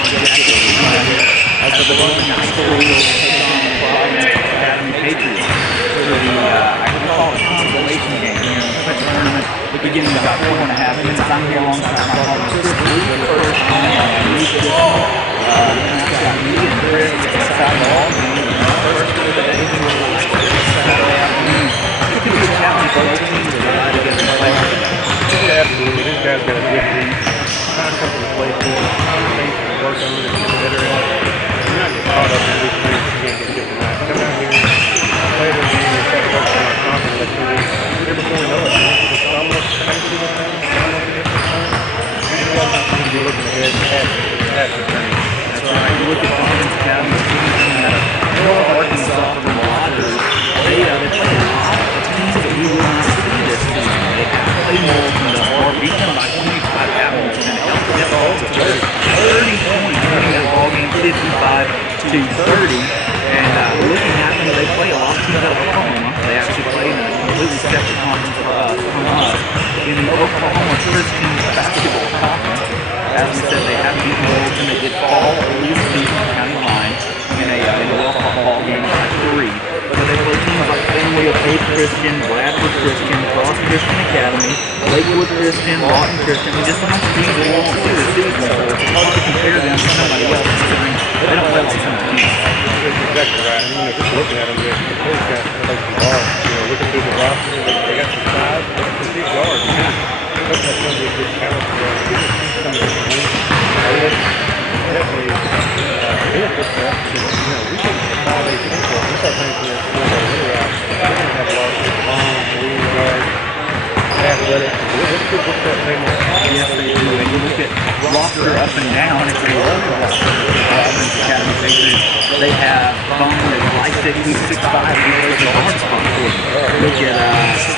as the Vilonia High School will take on the Providence Academy Patriots for the consolation game here in the second tournament, beginning about 4.5 minutes. I'm here alongside my partner Chris Lee for the first time. I've got me and Chris inside the ball game. First of the day, Saturday afternoon. It could be a challenge for both teams to ride against the play. Absolutely. This guy's got a good lead. Find something to play for. Things to work on and get better at. You're not getting caught up in these things you can't get good tonight. Come out here, play the game, and try to work on our confidence. Here before we know it, it's almost crazy this time. It's almost a different time. You guys need to be looking ahead at the turn. That's right. You look at Providence Academy, Arkansas from the Waters. They play a lot of teams that we will not see this season. They have to play more than the or beat them by 25 Apples and help them get all to 30 points, turning that ball game 55-30. And looking at them, they play a lot of teams out of Oklahoma. They actually play in a completely separate conference from us in the Oklahoma Christian Basketball Conference. As we said, they have beaten Wilson. They did fall early in the season at County Line in a ball game by 3. But they play teams like Family of Faith Christian, Bradford Christian, Cross Christian Academy, Lakewood Christian, Lawton Christian. We just don't have teams that we won't see this season, so it's hard to compare them to somebody else. They don't play like some teams. That's exactly right. Just looking at them, the coach got to play some ball. Looking through the roster, they got some size, they got some big guards. That's going to be a good challenge for us. Some of the teams. Definitely benefit for us because, we can consolidate people. We start playing for this we're going to have a lot of long, lean guards, athletic. Let's start playing more. Yes, they do. And you look at roster up and down, if you look at the Providence Academy Patriots, they have Bone and Lysick, who's 6'5", he's a guard spot for them. Look at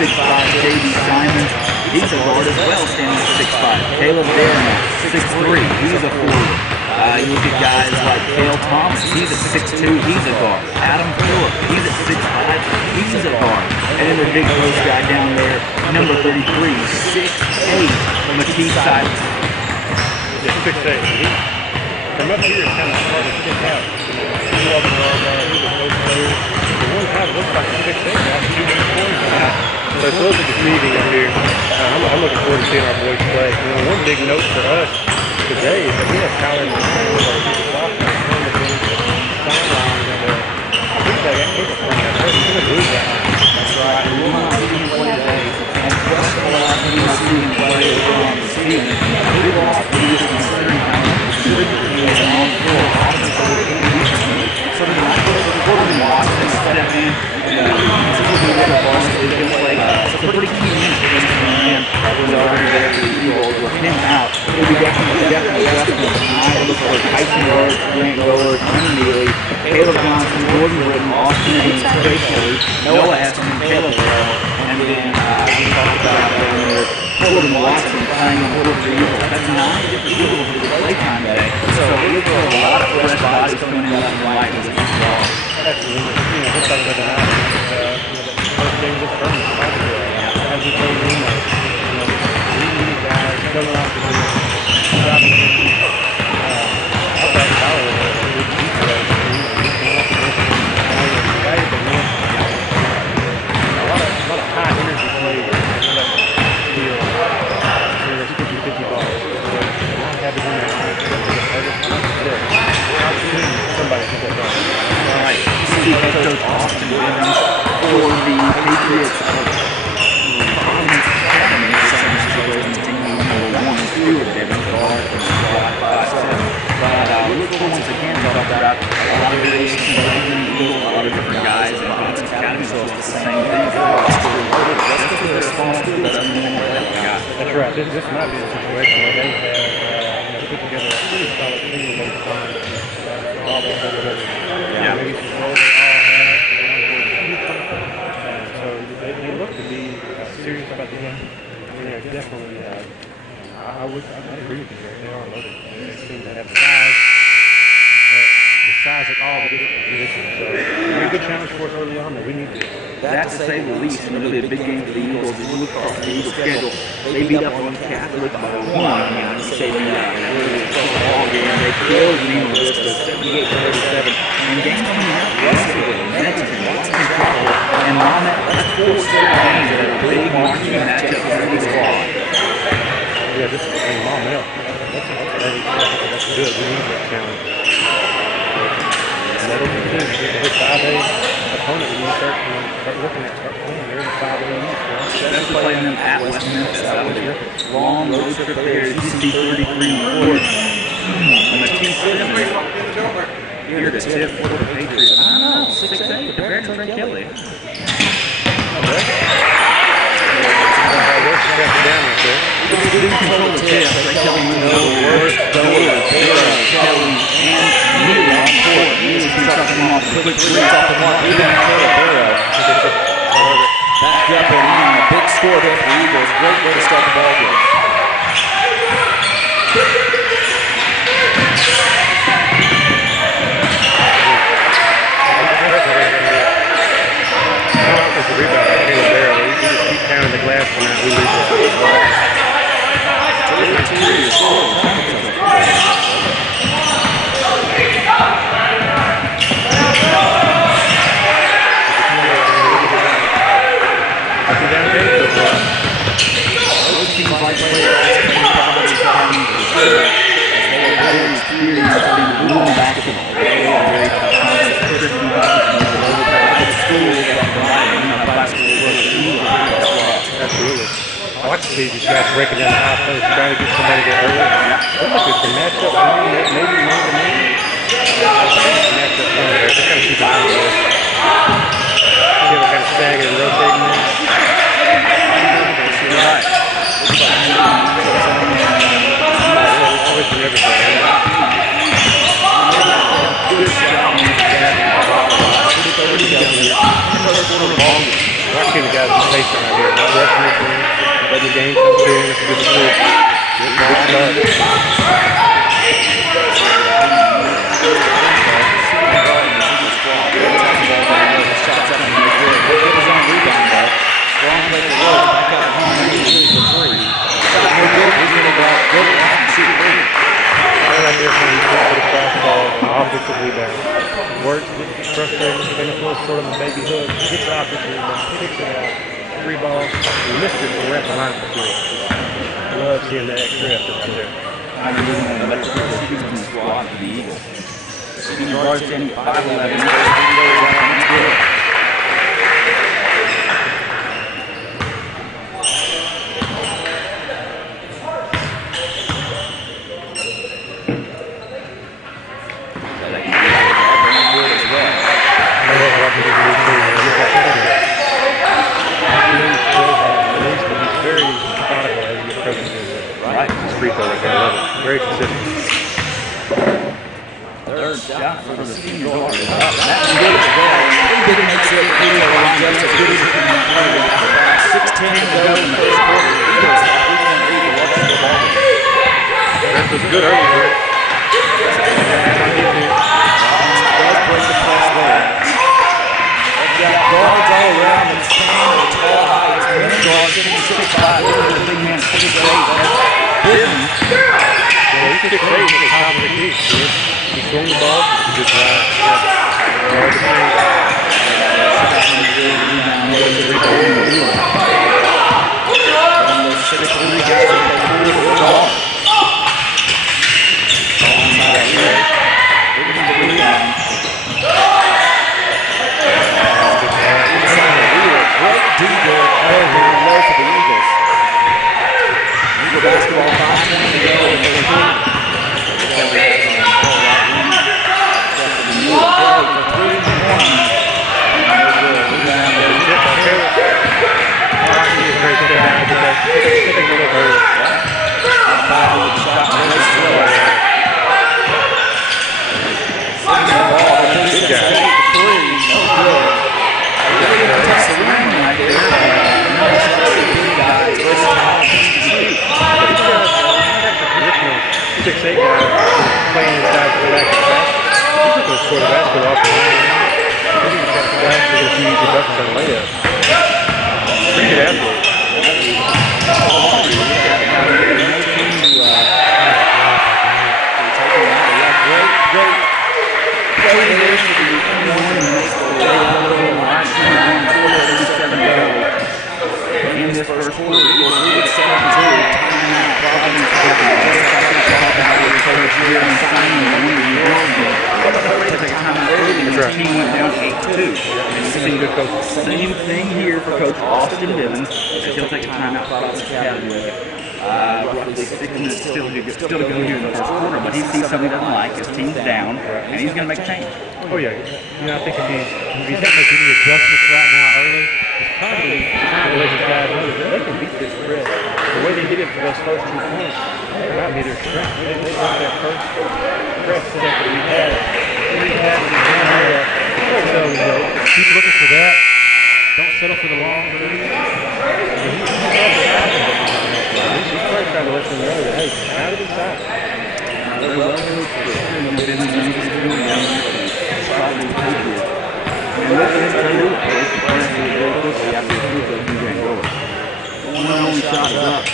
6'5", J.D. Simon, he's a guard as well, standing at 6'5". Caleb Darren, 6'3", he's a forward. You look at guys like Cale Thomas, he's at 6'2", he's a guard. Adam Phillip, he's at 6'5", he's a guard. And then the big post guy down there, number 33, 6'8", Matisse Silas. Yeah, 6'8". From up here, it's kind of hard to stick out. He's a post player. The one guy looks like a 6'8", guy, shooting the corner. So it's a little bit deceiving up here. I'm looking forward to seeing our boys play. One big note for us today is that we have Tyler and sidelines, and I think they got kicked from that. He's going to lose that. That's right. We will not see him play today. And just the last time we see him play on the season, we will not be considering how good he is on the floor. So tonight, we're going to watch him step in. It's a pretty key minute for this man. Was already there for the Eagles. With him out, it'll be definitely adjustment tonight. Look for Tyson Rhodes, Grant Gold, Tony Neely, Caleb Johnson, Gordon Wooden, Austin Hayes, Trey Kelly, Noah Aston, Caleb Harrell, and then we talked about down there, Colton Watson playing on the Eagles. That's 9 different Eagles for the playtime today. So look for a lot of fresh bodies coming in left and right with this ball. Absolutely. We're talking about the night. First game this tournament. As we play Reno, we need guys coming off the field, dropping in. I thought Tyler was a good deep play. He came off the bench and a lot of high energy plays on that field. There's 50-50 balls. I'm happy to win that. Somebody can get that. All right. See head coach Austin Bivens for the Patriots of Providence Academy. This is team number 1 and 2 of Bivens, guard and squad 5'7". But we look forward once again to talk about a lot of variations in the Eagle, a lot of different guys in Providence Academy, so it's the same thing. That's because they're small school, doesn't mean they won't have a guy. That's right. This might be a situation where they have put together a pretty solid team over time. Yeah. Maybe some roles they all have. So they look to be serious about the game. They're definitely, I agree with you, Gary. They are loaded. They seem to have the size, the size at all the different positions. So it'll be a good challenge for us early on that we need to. That, to say the least, and really a big game for the Eagles. As you look across the Eagles' schedule, they beat up on Catholic by 1. You say beat up, and really ball game. They killed Lima Vista 78-37. And games coming out yesterday, Mexican, Washington Colorado, and Monmouth. That's 4 straight games that are a big marquee matchup for the squad. Yeah, this is Monmouth. That's good. We need that challenge. That'll be good. It's a 5A opponent. We need to start looking at playing. They're in the 5A East. Especially playing them at West Memphis. That was a long road trip there. You see 33 and 4. And the T7 here to tip for the Patriots. I don't know, 6'8", compared to Trent Kelly. Control the tip. Trent Kelly moved over. Worst Dover, Baylor, Kelly, and Neely on court. Neely keeps up them off. Quick threes off the mark. Even Barrow. Back up and in. A big score there for the Eagles. Great way to start the ball game. The rebound, Barrow. We just keep pounding the glass and we lose it. Absolutely. I like to see these guys breaking down the high post, trying to get somebody there early. Look like it's a matchup, maybe man-to-man. Matchup there. They're kind of keeping on this. See what kind of stagger and rotating there. You're right. Always do everything. Good job. I've seen the guys in the patient out here. Not rushing anything. Let the game come through. It's a good start. Good Strong play to roll. Back up home. Usually for 3. He's going to go good and shoot 3. Right there for the cross ball, offensive rebound. Works, gets frustrated, spin a little sort of a baby hook, gets the offensive rebound, kicks it out, 3 balls, we missed it, but we're at the line for 3. Love seeing the extra effort right there. I'm moving on the left side of the Houston squad for the Eagles. Senior guard standing 5'11". Very consistent. Third shot for the senior guard. That's good as well. He makes it just as good as he can play. 6:10 to go in the first quarter. The Eagles have 3-point lead to watch the ball. That was good early there. Does break the press there. They've got guards all around and stand and tall heights. One guard sitting 6'5". The big man 6'8". Yeah, he took great at the top of the key. He swung the ball. Good drive. Basketball 5:20 to Six, 8 guys playing inside the back of the basket. going to score the basket off the line. Maybe he's got to come back and get a few easy buckets on the layup. Pretty good athlete. In this first quarter, Eagles lead 7-2. Timeout, Providence. Coach here and signing the winning take a timeout early. The team went down 8-2. Same thing here for Coach Austin Bivens. He'll take a timeout. Providence Academy. Roughly 6 minutes still to go here in the first quarter, but he sees something he doesn't like. His team's down, and he's going to make a change. Oh yeah, you know, I think if he's not making any adjustments right now early, it's probably trying to let his guys know that they can beat this spread. The way they did it for those first 2 points, that might be their strength. They got that first press set up that we had. So, you know, keep looking for that. Don't settle for the long three. He's probably trying to let them know that, hey, out of his side. They're well coached. And look at his play. One only shot is up.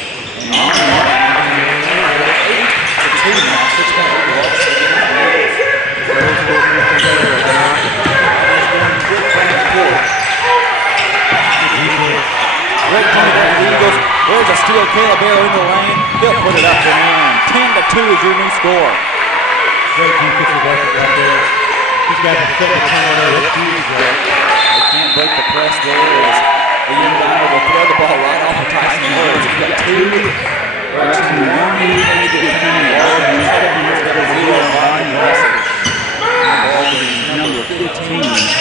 There's a steal. Caleb Barrow in the lane. He'll put it up and in. 10-2 is your new score. Great defensive effort right there. These guys are setting the turnover. That's huge, right? They can't break the press there as the young guy will throw the ball right off of Tyson Woods. He's got 2. Number 15.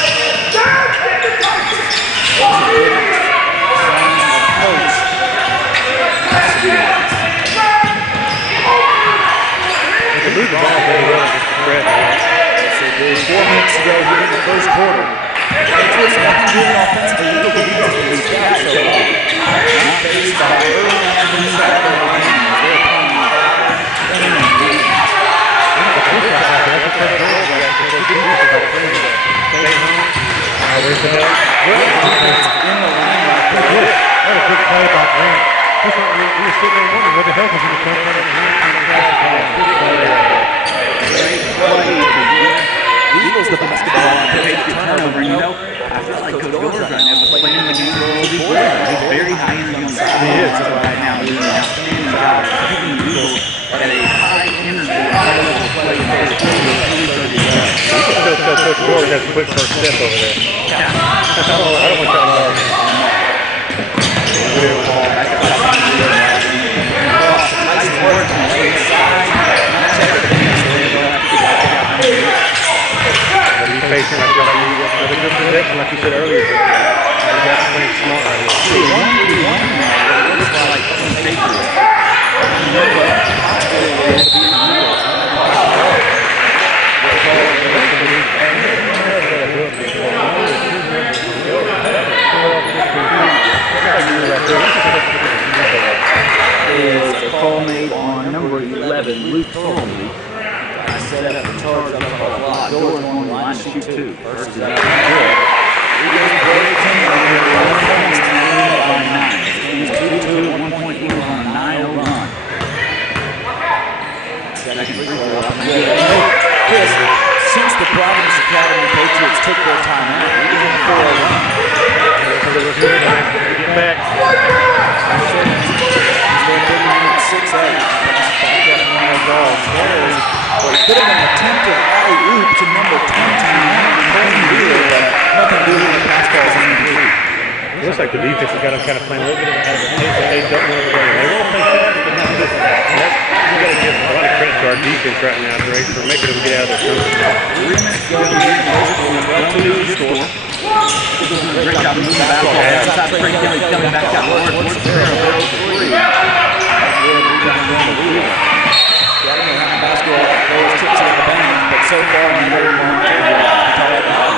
They move the ball very well against the spread. 4 minutes to go here in the first quarter. Patriots nothing doing offensively. Eagles will beat these guys so far. Not faced by early afternoon Saturday. They're What a good play by Grant. We were sitting there wondering what the hell was going to come from. Eagles the basketball on the turnover. You know, I feel like Coach Gordon right now is playing the game for He's very high energy on the side. He is right now. He's an outstanding job keeping the Eagles at a high energy, high level play. Coach Gordon has a quick first step over there. I don't want that love. Nice work on the side. Patient, like a good protection, like you said earlier. You got to play smart right here. Looks like Patriots. Is a call made on number 11, Luke Foley. Set up and charge up a lot. Doors on the line to shoot 2. First is up. Good. Eagles break 10 by 9. Teams 2-2 at 1 point. Eagles on a 9-0 run. Second free throw. Chris, since the Providence Academy Patriots took their time out, Eagles on a 4-0 run. Get back. They're 6-8. Well, it could have been an attempted alley-oop to number 20, but nothing to do with the pass balls in the league. It looks like the defense has got them kind of playing a little bit of a pace that they don't know what they're doing. They won't play fast, but not this fast. You got to give a lot of credit to our defense right now, Drake, for making them get out of their comfort zone. 3 minutes to go here. Well, 2 score. Great job moving the basketball. Outside Frank Kelly coming back out. What's the pair of those 3? Basketball goes tips in the band, but so far neither one to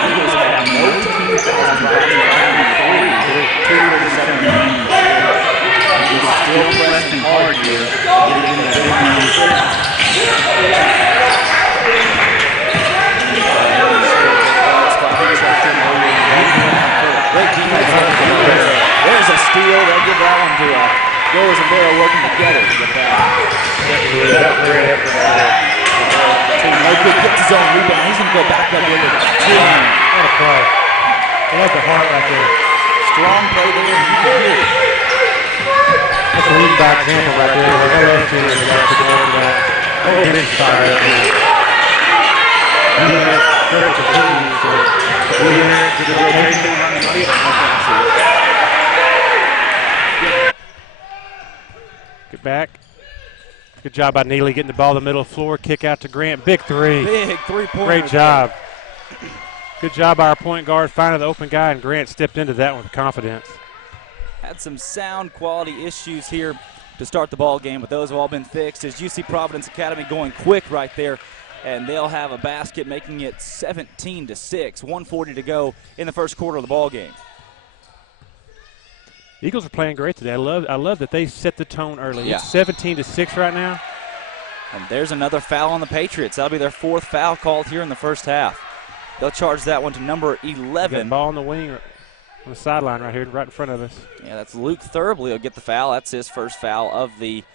Eagles have no team fouls right now. 2-7 games. Eagles still pressing hard here. Getting in the big steal. They'll give that one to Goers and Barrow working together to get that. No good, gets his own rebound. He's going to go back up with it. What a play. I love the heart right there. Strong play there, and you can hear it. That's a lead by example right there. Like I love seeing the guys to go over that. Oh, it is fire up here. Get back. Good job by Neely getting the ball in the middle of the floor. Kick out to Grant. Big three. Big three-pointer. Great job. Good job by our point guard finding the open guy, and Grant stepped into that with confidence. Had some sound quality issues here to start the ball game, but those have all been fixed as you see Providence Academy going quick right there, and they'll have a basket making it 17-6, 1:40 to go in the first quarter of the ball game. Eagles are playing great today. I love that they set the tone early. Yeah. It's 17-6 right now. And there's another foul on the Patriots. That'll be their 4th foul called here in the first half. They'll charge that one to number 11. Ball on the wing on the sideline right here, right in front of us. Yeah, that's Luke Thurbley will get the foul. That's his first foul of the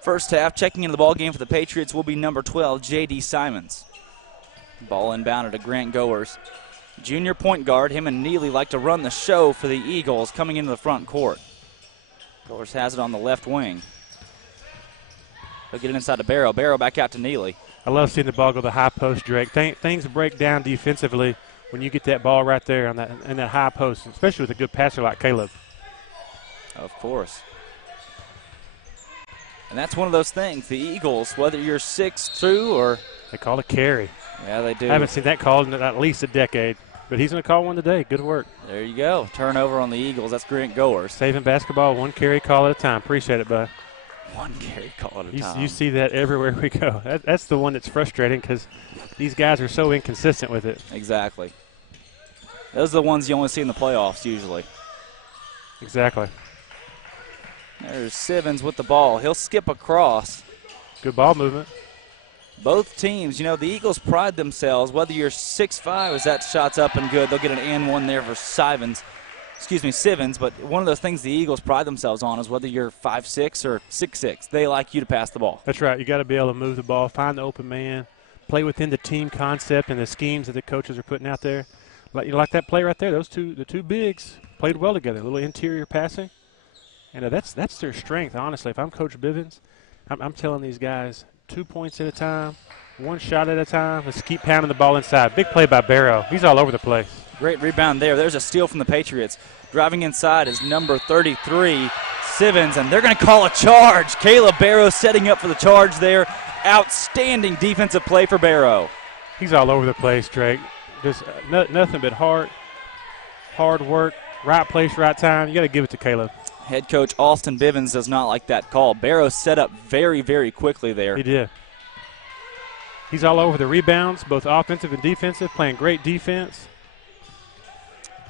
first half. Checking into the ball game for the Patriots will be number 12, J.D. Simons. Ball inbounded to Grant Goers. Junior point guard, him and Neely like to run the show for the Eagles coming into the front court. Goers has it on the left wing. They'll get it inside to Barrow. Barrow back out to Neely. I love seeing the ball go to the high post, Drake. Things break down defensively when you get that ball right there on that high post, especially with a good passer like Caleb. Of course. And that's one of those things. The Eagles, whether you're 6'2" or... They call it carry. Yeah, they do. I haven't seen that called in at least a decade, but he's going to call one today. Good work. There you go. Turnover on the Eagles. That's Grant Goers. Saving basketball, one carry call at a time. Appreciate it, bud. One carry call at a time. You see that everywhere we go. That's the one that's frustrating because these guys are so inconsistent with it. Exactly. Those are the ones you only see in the playoffs usually. Exactly. There's Sivens with the ball. He'll skip across. Good ball movement. Both teams, you know, the Eagles pride themselves. Whether you're 6'5", as that shot's up and good, they'll get an and one there for Sivens. But one of those things the Eagles pride themselves on is whether you're 5'6" or 6'6", they like you to pass the ball. That's right. You got to be able to move the ball, find the open man, play within the team concept and the schemes that the coaches are putting out there. Like that play right there. The two bigs played well together. A little interior passing, and that's their strength. Honestly, if I'm Coach Bivens, I'm telling these guys 2 points at a time, one shot at a time. Let's keep pounding the ball inside. Big play by Barrow. He's all over the place. Great rebound there. There's a steal from the Patriots. Driving inside is number 33, Sivens, and they're going to call a charge. Caleb Barrow setting up for the charge there. Outstanding defensive play for Barrow. He's all over the place, Drake. Just nothing but hard work, right place, right time. You got to give it to Caleb. Head coach Austin Bivens does not like that call. Barrow set up very, very quickly there. He did. He's all over the rebounds, both offensive and defensive, playing great defense.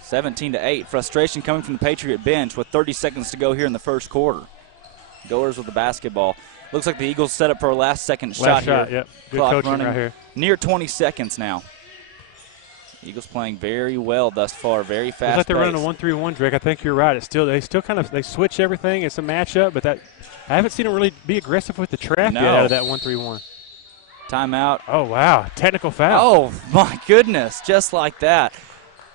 17-8. Frustration coming from the Patriot bench with 30 seconds to go here in the first quarter. Goers with the basketball. Looks like the Eagles set up for a last-second shot here. Yep. Good Clock coaching running right here. Near 20 seconds now. Eagles playing very well thus far, very fast. Looks like they're running a 1-3-1, Drake. I think you're right. They switch everything. It's a matchup, but I haven't seen them really be aggressive with the trap yet out of that 1-3-1. Timeout. Oh, wow. Technical foul. Oh, my goodness. Just like that.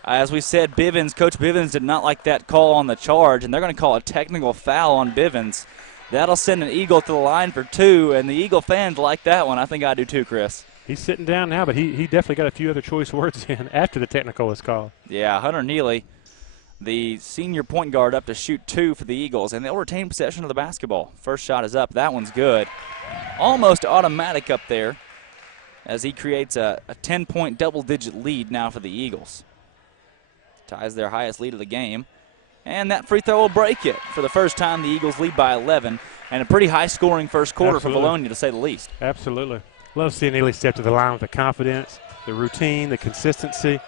As we said, Coach Bivens did not like that call on the charge, and they're going to call a technical foul on Bivens. That'll send an Eagle to the line for two, and the Eagle fans like that one. I think I do too, Chris. He's sitting down now, but he definitely got a few other choice words in after the technical was called. Yeah, Hunter Neely, the senior point guard, up to shoot two for the Eagles, and they'll retain possession of the basketball. First shot is up. That one's good. Almost automatic up there as he creates a 10-point double-digit lead now for the Eagles. Ties their highest lead of the game. And that free throw will break it. For the first time, the Eagles lead by 11. And a pretty high-scoring first quarter for Vilonia, to say the least. Absolutely. Love seeing Neely step to the line with the confidence, the routine, the consistency.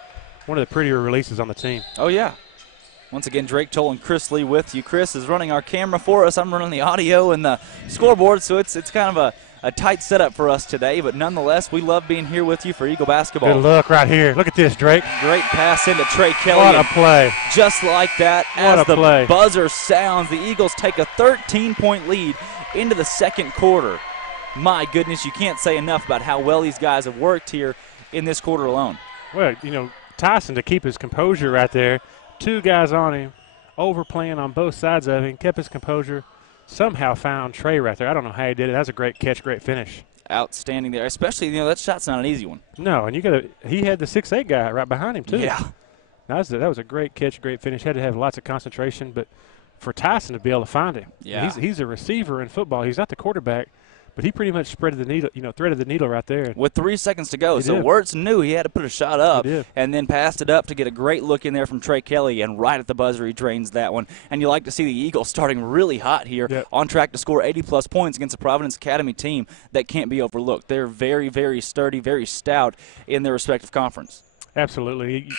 One of the prettier releases on the team. Oh, yeah. Once again, Drake Toll and Chris Lee with you. Chris is running our camera for us. I'm running the audio and the scoreboard, so it's kind of a tight setup for us today, but nonetheless, we love being here with you for Eagle basketball. Good look right here. Look at this, Drake. Great pass into Trey Kelly. What a play. Just like that, What as a the play. buzzer sounds, the Eagles take a 13-point lead into the second quarter. My goodness, you can't say enough about how well these guys have worked here in this quarter alone. Well, you know, Tyson, to keep his composure right there, 2 guys on him, overplaying on both sides of him, kept his composure, somehow found Trey right there. I don't know how he did it. That was a great catch, great finish. Outstanding there, especially, that shot's not an easy one. No, and he had the 6'8" guy right behind him, too. Yeah. That was a great catch, great finish. Had to have lots of concentration, but for Tyson to be able to find him. Yeah. He's a receiver in football. He's not the quarterback. But he pretty much threaded the needle right there. With 3 seconds to go. He So did. Wirtz knew he had to put a shot up He did. and then passed it up to get a great look in there from Trey Kelly, and right at the buzzer he drains that one. And you like to see the Eagles starting really hot here, Yep. on track to score 80-plus points against the Providence Academy team that can't be overlooked. They're very, very sturdy, very stout in their respective conference. Absolutely.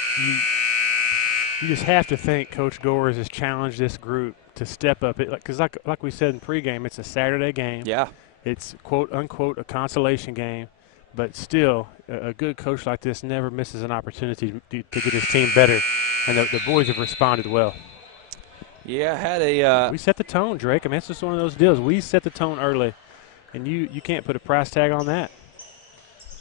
You just have to think Coach Gores has challenged this group to step up. Because like we said in pregame, it's a Saturday game. Yeah. It's, quote, unquote, a consolation game. But still, a good coach like this never misses an opportunity to get his team better. And the boys have responded well. Yeah, had a we set the tone, Drake. I mean, it's just one of those deals. We set the tone early, and you can't put a price tag on that.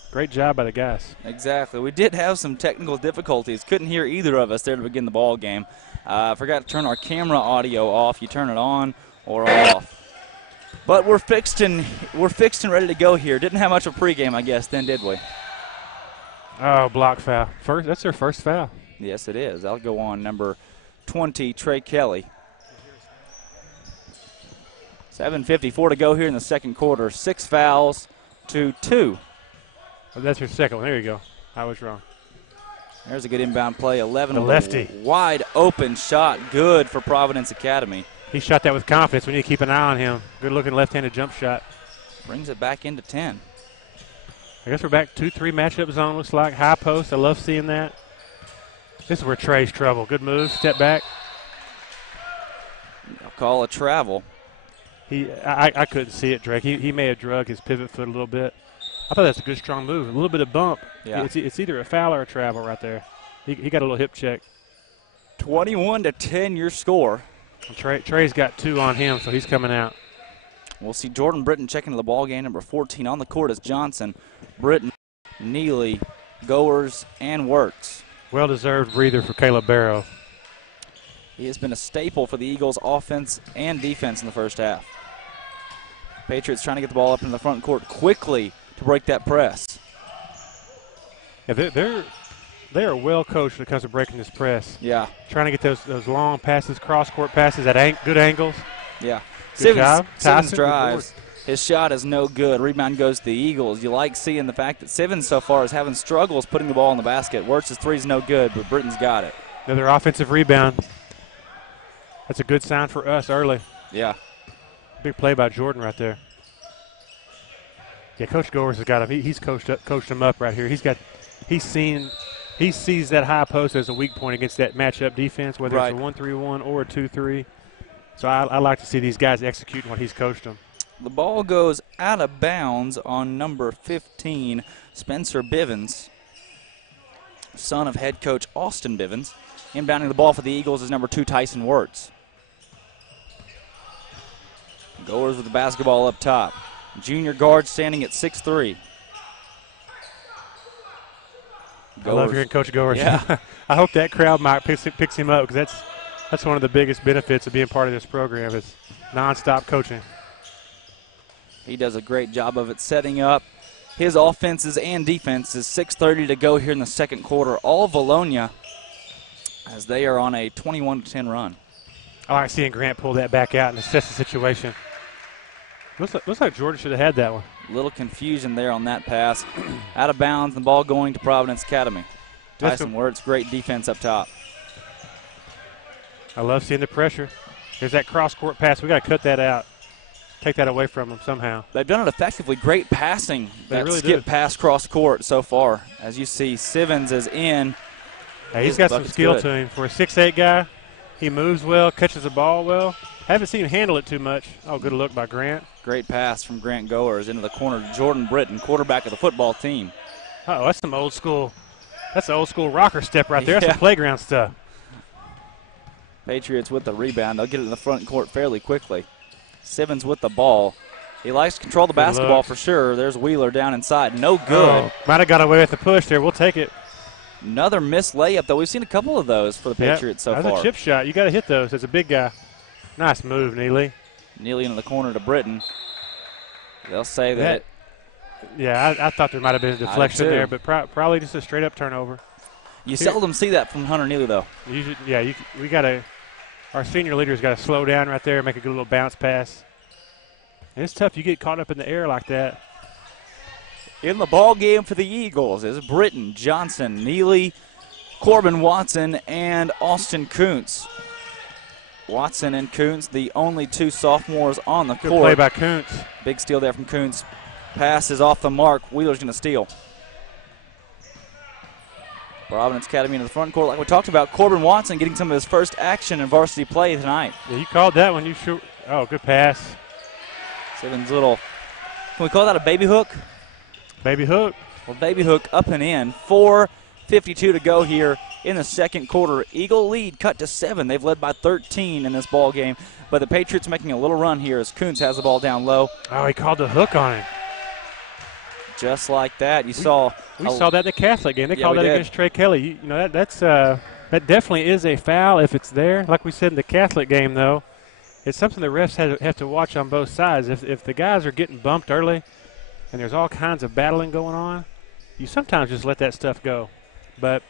Great job by the guys. Exactly. We did have some technical difficulties. Couldn't hear either of us there to begin the ball game. Forgot to turn our camera audio off. You turn it on or off. But we're fixed and ready to go here. Didn't have much of a pregame, I guess, then, did we? Oh, block foul. That's their first foul. Yes, it is. I'll go on number 20, Trey Kelly. 7:54 to go here in the second quarter. 6 fouls to 2. Oh, that's your second one. There you go. I was wrong. There's a good inbound play. 11. The lefty. Wide open shot. Good for Providence Academy. He shot that with confidence. We need to keep an eye on him. Good-looking left-handed jump shot. Brings it back into 10. I guess we're back 2-3 matchup zone, looks like. High post. I love seeing that. This is where Trey's trouble. Good move. Step back. I'll call a travel. I couldn't see it, Drake. He may have drug his pivot foot a little bit. I thought that's a good, strong move. A little bit of bump. Yeah. It's either a foul or a travel right there. He got a little hip check. 21-10 your score. Trey's got 2 on him, so he's coming out. We'll see Jordan Britton checking to the ball game. Number 14 on the court is Johnson, Britton, Neely, Goers, and Wirtz. Well-deserved breather for Caleb Barrow. He has been a staple for the Eagles' offense and defense in the first half. Patriots trying to get the ball up in the front court quickly to break that press. Yeah, they are well coached when it comes to breaking this press. Yeah. Trying to get those long passes, cross-court passes at good angles. Yeah. Good job. Sivens Tyson, drives. His shot is no good. Rebound goes to the Eagles. You like seeing the fact that Sivens so far is having struggles putting the ball in the basket. Wirtz's three is no good, but Britton's got it. Another offensive rebound. That's a good sign for us early. Yeah. Big play by Jordan right there. Yeah, Coach Gores has got him. He's coached him up right here. He sees that high post as a weak point against that matchup defense, whether Right. it's a 1-3-1 or a 2-3. So I like to see these guys executing what he's coached them. The ball goes out of bounds on number 15, Spencer Bivens, son of head coach Austin Bivens. Inbounding the ball for the Eagles is number 2, Tyson Wirtz. Goers with the basketball up top. Junior guard standing at 6'3". I love hearing Coach Goers. Yeah. I hope that crowd mic picks him up, because that's one of the biggest benefits of being part of this program is nonstop coaching. He does a great job of it, setting up his offenses and defenses. 6:30 to go here in the second quarter. All Vilonia, as they are on a 21-10 run. I like seeing Grant pull that back out and assess the situation. Looks like Jordan should have had that one. Little confusion there on that pass. Out of bounds, the ball going to Providence Academy. Tyson Wirtz, great defense up top. I love seeing the pressure. There's that cross-court pass. We got to cut that out. Take that away from them somehow. They've done it effectively. Great passing. They really skip did. pass cross-court so far. As you see, Sivens is in. Hey, he's got some skill to him. For a 6'8" guy, He moves well, catches the ball well. Haven't seen him handle it too much. Oh, good look by Grant. Great pass from Grant Goers into the corner to Jordan Britton, quarterback of the football team. Oh, that's some old school. That's an old school rocker step right there. That's some playground stuff. Patriots with the rebound. They'll get it in the front court fairly quickly. Simmons with the ball. He likes to control the basketball for sure. There's Wheeler down inside. No good. Oh, might have got away with the push there. We'll take it. Another missed layup, though. We've seen a couple of those for the Patriots so far. That's a chip shot. You got to hit those. It's a big guy. Nice move, Neely. Neely into the corner to Britton. They'll say that. Yeah, I thought there might have been a deflection there, but probably just a straight-up turnover. You seldom see that from Hunter Neely, though. We got to – our senior leader's got to slow down right there and make a good little bounce pass. And it's tough. You get caught up in the air like that. In the ball game for the Eagles is Britton, Johnson, Neely, Corbin Watson, and Austin Kuntz. Watson and Kuntz, the only two sophomores on the court. Good play by Kuntz. Big steal there from Kuntz. Pass is off the mark. Wheeler's going to steal. Providence Academy into the front court. Like we talked about, Corbin Watson getting some of his first action in varsity play tonight. Yeah, you called that one. You sure? Oh, good pass. Simmons little. Can we call that a baby hook? Baby hook. Well, baby hook up and in. 4:52 to go here in the second quarter. Eagle lead cut to 7. They've led by 13 in this ball game. But the Patriots making a little run here as Kuntz has the ball down low. Oh, he called the hook on him. Just like that. We saw that in the Catholic game. They called that against Trey Kelly. That definitely is a foul if it's there. Like we said in the Catholic game, though, it's something the refs have to watch on both sides. If the guys are getting bumped early and there's all kinds of battling going on, you sometimes just let that stuff go. But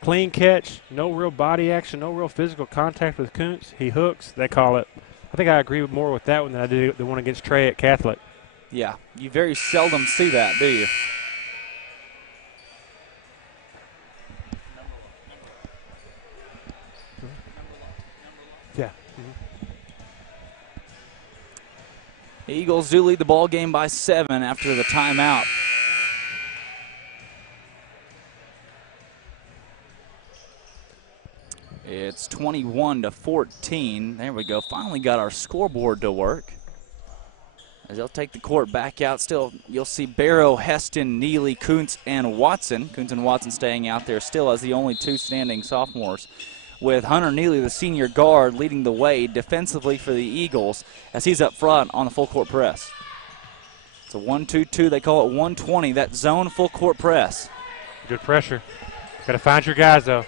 clean catch, no real body action, no real physical contact with Kuntz. He hooks. They call it. I think I agree more with that one than I did the one against Trey at Catholic. Yeah, you very seldom see that, do you? Yeah. The Eagles do lead the ball game by 7 after the timeout. It's 21-14. There we go. Finally got our scoreboard to work. As they'll take the court back out. Still, you'll see Barrow, Heston, Neely, Kuntz, and Watson. Kuntz and Watson staying out there still as the only two standing sophomores. With Hunter Neely, the senior guard, leading the way defensively for the Eagles as he's up front on the full court press. It's a 1-2-2. They call it 120, that zone full court press. Good pressure. Got to find your guys, though.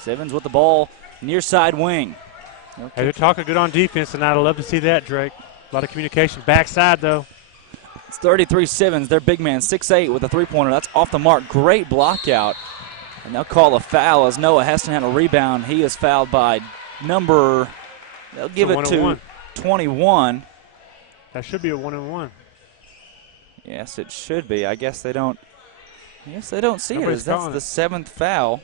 Simmons with the ball, near side wing. Hey, they're talking good on defense tonight. I'd love to see that, Drake. A lot of communication. Backside, though. It's 33 Simmons, their big man, 6'8", with a three-pointer. That's off the mark. Great block out. And they'll call a foul as Noah Heston had a rebound. He is fouled by they'll give it to 21. That should be a 1-and-1. Yes, it should be. I guess they don't see it as that's the 7th foul.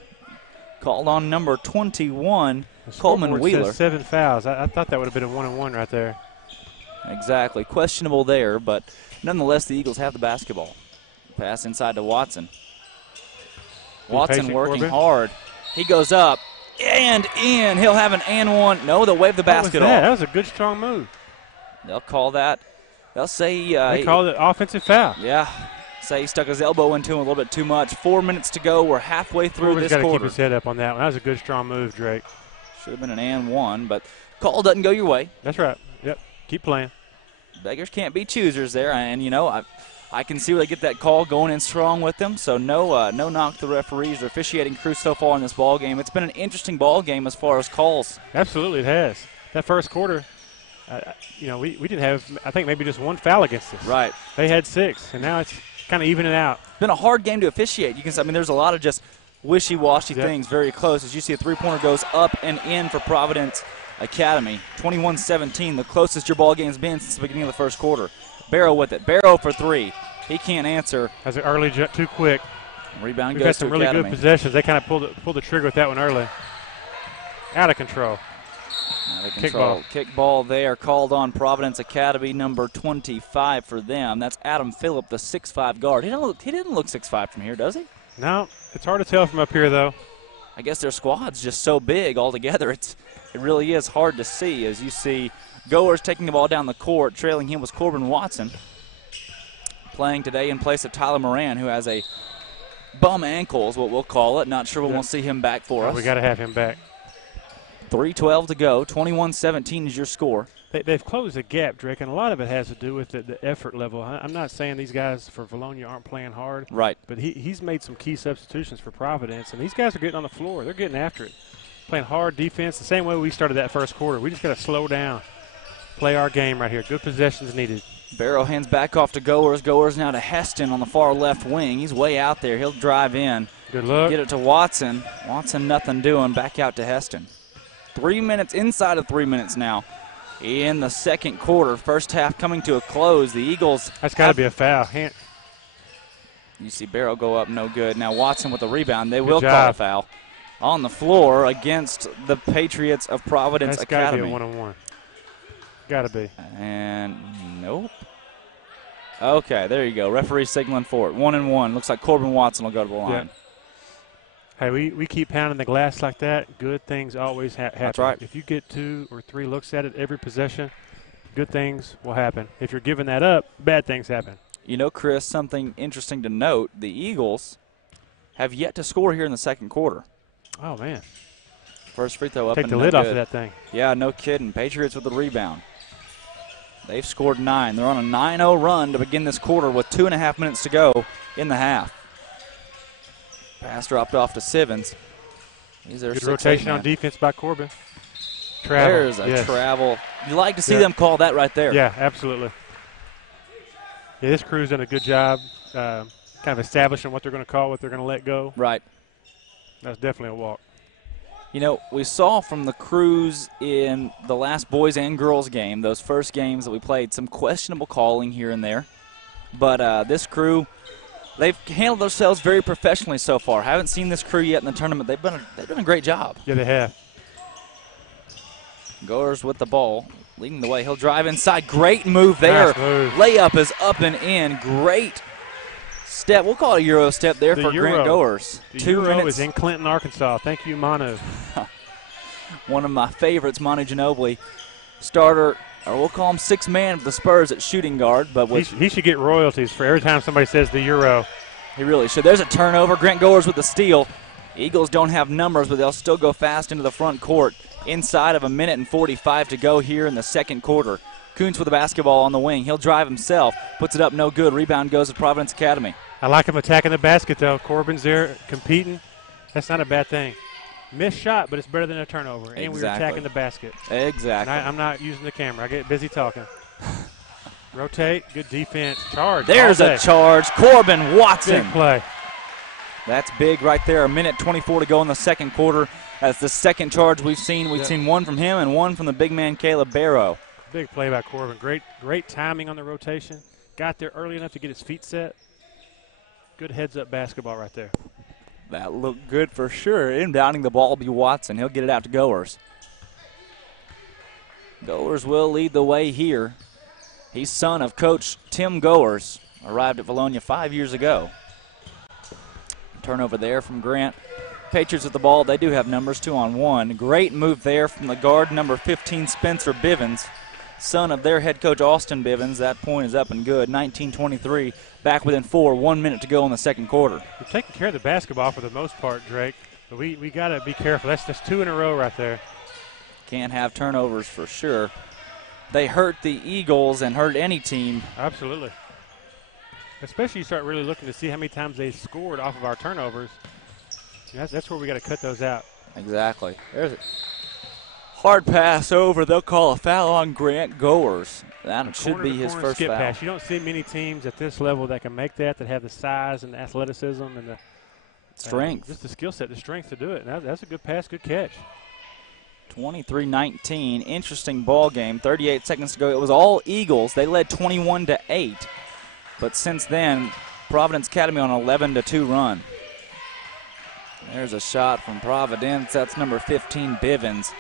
Called on number 21, Coleman Wheeler. Says 7 fouls. I thought that would have been a 1-and-1 right there. Exactly. Questionable there, but nonetheless, the Eagles have the basketball. Pass inside to Watson. Watson working hard. He goes up and in. He'll have an and one. No, they'll wave the basket off. That was a good, strong move. They'll call that. They'll say they called it offensive foul. Yeah. Say he stuck his elbow into him a little bit too much. 4 minutes to go. We're halfway through this quarter. Got to keep his head up on that one. That was a good, strong move, Drake. Should have been an and one, but call doesn't go your way. That's right. Yep. Keep playing. Beggars can't be choosers there, and I can see where they get that call going in strong with them. So no knock to the referees or officiating crew so far in this ball game. It's been an interesting ball game as far as calls. Absolutely, it has. That first quarter, we didn't have, I think, maybe just one foul against us. Right. They had 6, and now it's kind of evening out. It's been a hard game to officiate. There's a lot of just wishy-washy things very close. As you see, a three-pointer goes up and in for Providence Academy. 21-17, the closest your ball game's been since the beginning of the first quarter. Barrow with it. Barrow for 3. He can't answer. That's an early too quick. Rebound We've goes got some to really Academy. good possessions. They kind of pulled the trigger with that one early. Out of control. Kick ball there called on Providence Academy, number 25 for them. That's Adam Phillip, the 6'5 guard. He didn't look 6'5 from here, does he? No, it's hard to tell from up here, though. I guess their squad's just so big altogether. It's it really is hard to see as you see Goers taking the ball down the court. Trailing him was Corbin Watson, playing today in place of Tyler Moran, who has a bum ankle is what we'll call it. Not sure when we'll see him back for us. We got to have him back. 3:12 to go. 21-17 is your score. They've closed the gap, Drake, and a lot of it has to do with the effort level. I'm not saying these guys for Vilonia aren't playing hard. Right. But he's made some key substitutions for Providence, and these guys are getting on the floor. They're getting after it. Playing hard defense the same way we started that first quarter. We just got to slow down, play our game right here. Good possessions needed. Barrow hands back off to Goers. Goers now to Heston on the far left wing. He's way out there. He'll drive in. Good look. Get it to Watson. Watson nothing doing. Back out to Heston. 3 minutes, inside of 3 minutes now in the second quarter. First half coming to a close. The Eagles. That's got to be a foul. You see Barrow go up, no good. Now Watson with a rebound. They will call a foul on the floor against the Patriots of Providence Academy. That's got to be a one-on-one. Got to be. And nope. Okay, there you go. Referee signaling for it. 1-1. Looks like Corbin Watson will go to the line. Yeah. Hey, we keep pounding the glass like that. Good things always happen. That's right. If you get 2 or 3 looks at it every possession, good things will happen. If you're giving that up, bad things happen. You know, Chris, something interesting to note, the Eagles have yet to score here in the second quarter. Oh, man. First free throw up. Take and the no lid off good. of that thing. Yeah, no kidding. Patriots with the rebound. They've scored 9. They're on a 9-0 run to begin this quarter with 2.5 minutes to go in the half. Pass dropped off to Sivens. He's their Good rotation on defense by Corbin. Travel. There's a travel. You like to see them call that right there. Yeah, absolutely. Yeah, this crew's done a good job kind of establishing what they're going to call, what they're going to let go. Right. That's definitely a walk. You know, we saw from the crews in the last boys and girls game, those first games that we played, some questionable calling here and there. But this crew, they've handled themselves very professionally so far. Haven't seen this crew yet in the tournament. They've done a great job. Yeah, they have. Goers with the ball, leading the way. He'll drive inside. Great move there. Nice move. Layup is up and in. Great step. We'll call it a Euro step there for Grant Goers. The 2 Euro minutes. is in Clinton, Arkansas. Thank you, Manu. One of my favorites, Manu Ginobili. Starter, or we'll call him 6th man of the Spurs at shooting guard. But he should get royalties for every time somebody says the Euro. He really should. There's a turnover. Grant Goers with the steal. Eagles don't have numbers, but they'll still go fast into the front court. Inside of 1:45 to go here in the second quarter. Kuntz with the basketball on the wing. He'll drive himself. Puts it up, no good. Rebound goes to Providence Academy. I like him attacking the basket, though. Corbin's there competing. That's not a bad thing. Missed shot, but it's better than a turnover. And we're attacking the basket. Exactly. And I'm not using the camera. I get busy talking. Rotate. Good defense. Charge. There's a charge. Corbin Watson. Big play. That's big right there. 1:24 to go in the second quarter. That's the second charge we've seen. We've seen one from him and one from the big man, Caleb Barrow. Big play by Corbin. Great timing on the rotation. Got there early enough to get his feet set. Good heads-up basketball right there. That looked good for sure. Inbounding the ball will be Watson. He'll get it out to Goers. Goers will lead the way here. He's son of Coach Tim Goers. Arrived at Vilonia 5 years ago. Turnover there from Grant. Patriots with the ball. They do have numbers, 2-on-1. Great move there from the guard, number 15, Spencer Bivens, son of their head coach, Austin Bivens. That point is up and good. 19-23, back within 4, 1 minute to go in the second quarter. We're taking care of the basketball for the most part, Drake. But we got to be careful. That's 2 in a row right there. Can't have turnovers for sure. They hurt the Eagles and hurt any team. Absolutely. Especially you start really looking to see how many times they scored off of our turnovers. That's where we got to cut those out. Exactly. There's a hard pass over. They'll call a foul on Grant Goers. That should be his first skip foul. Pass. You don't see many teams at this level that can make that have the size and the athleticism and the strength. Just the skill set, the strength to do it. That's a good pass, good catch. 23-19. Interesting ball game. 38 seconds to go. It was all Eagles. They led 21-8. But since then, Providence Academy on an 11-2 run. There's a shot from Providence. That's number 15, Bivens.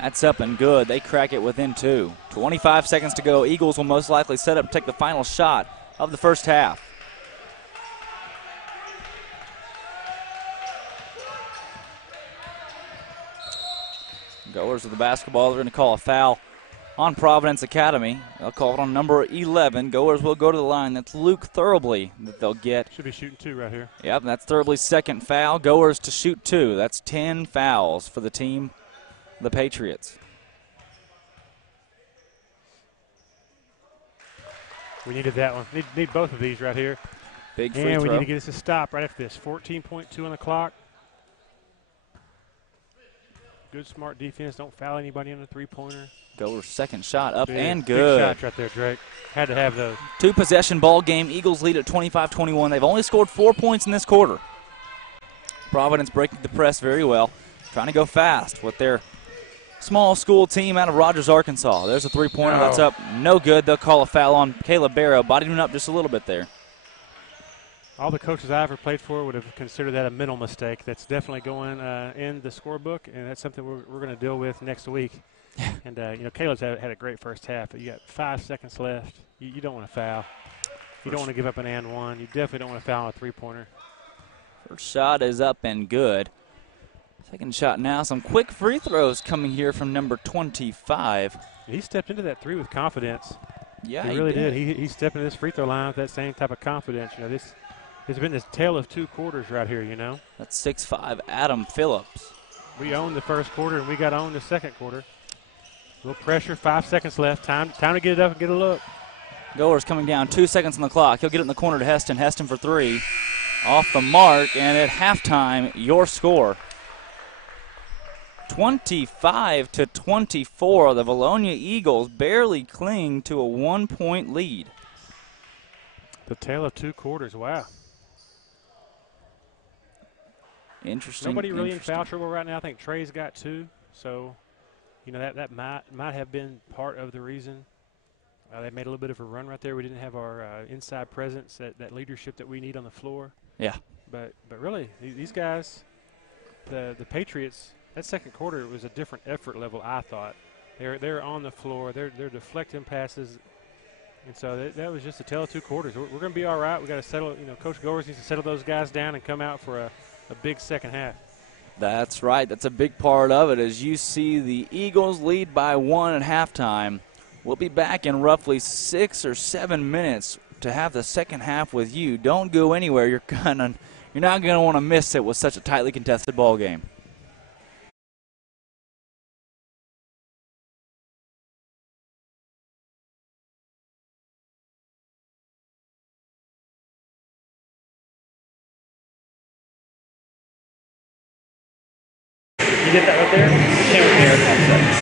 That's up and good. They crack it within 2. 25 seconds to go. Eagles will most likely set up to take the final shot of the first half. Goers with the basketball. They're going to call a foul on Providence Academy. They'll call it on number 11. Goers will go to the line. That's Luke Thurbley that they'll get. Should be shooting 2 right here. Yep, that's Thurbley's second foul. Goers to shoot 2. That's 10 fouls for the team, the Patriots. We needed that one. Need both of these right here. Big free and we throw. need to get us a stop right after this. 14.2 on the clock. Good, smart defense. Don't foul anybody on the three-pointer. Goers' second shot up Big, and good. Big shots right there, Drake. Had to have those. 2-possession ball game. Eagles lead at 25-21. They've only scored 4 points in this quarter. Providence breaking the press very well. Trying to go fast with their small school team out of Rogers, Arkansas. There's a three-pointer. No. That's up. No good. They'll call a foul on Caleb Barrow. Bodied him up just a little bit there. All the coaches I ever played for would have considered that a mental mistake. That's definitely going in the scorebook, and that's something we're going to deal with next week. And, Caleb's had a great first half, but you got 5 seconds left. You don't want to foul. You don't want to give up an and one. You definitely don't want to foul on a three-pointer. First shot is up and good. Second shot now. Some quick free throws coming here from number 25. He stepped into that 3 with confidence. Yeah, he really did. He stepped into this free throw line with that same type of confidence. This has been this tale of 2 quarters right here, That's 6'5", Adam Phillips. We owned the first quarter, and we got owned the second quarter. A little pressure, 5 seconds left. Time to get it up and get a look. Goers coming down, 2 seconds on the clock. He'll get it in the corner to Heston. Heston for 3. Off the mark, and at halftime, your score. 25-24. The Vilonia Eagles barely cling to a 1-point lead. The tale of 2 quarters, wow. Interesting. Nobody really in foul trouble right now. I think Trey's got 2, so that might have been part of the reason. They made a little bit of a run right there. We didn't have our inside presence, that leadership that we need on the floor. Yeah. But really, these guys, the Patriots, that second quarter was a different effort level, I thought. They're on the floor. They're deflecting passes. And so that was just a tale of 2 quarters. We're going to be all right. We got to settle. Coach Goers needs to settle those guys down and come out for a big second half. That's right. That's a big part of it. As you see the Eagles lead by 1 at halftime, we'll be back in roughly 6 or 7 minutes to have the second half with you. Don't go anywhere. You're not going to want to miss it with such a tightly contested ball game. You get that right there? Can't repair it.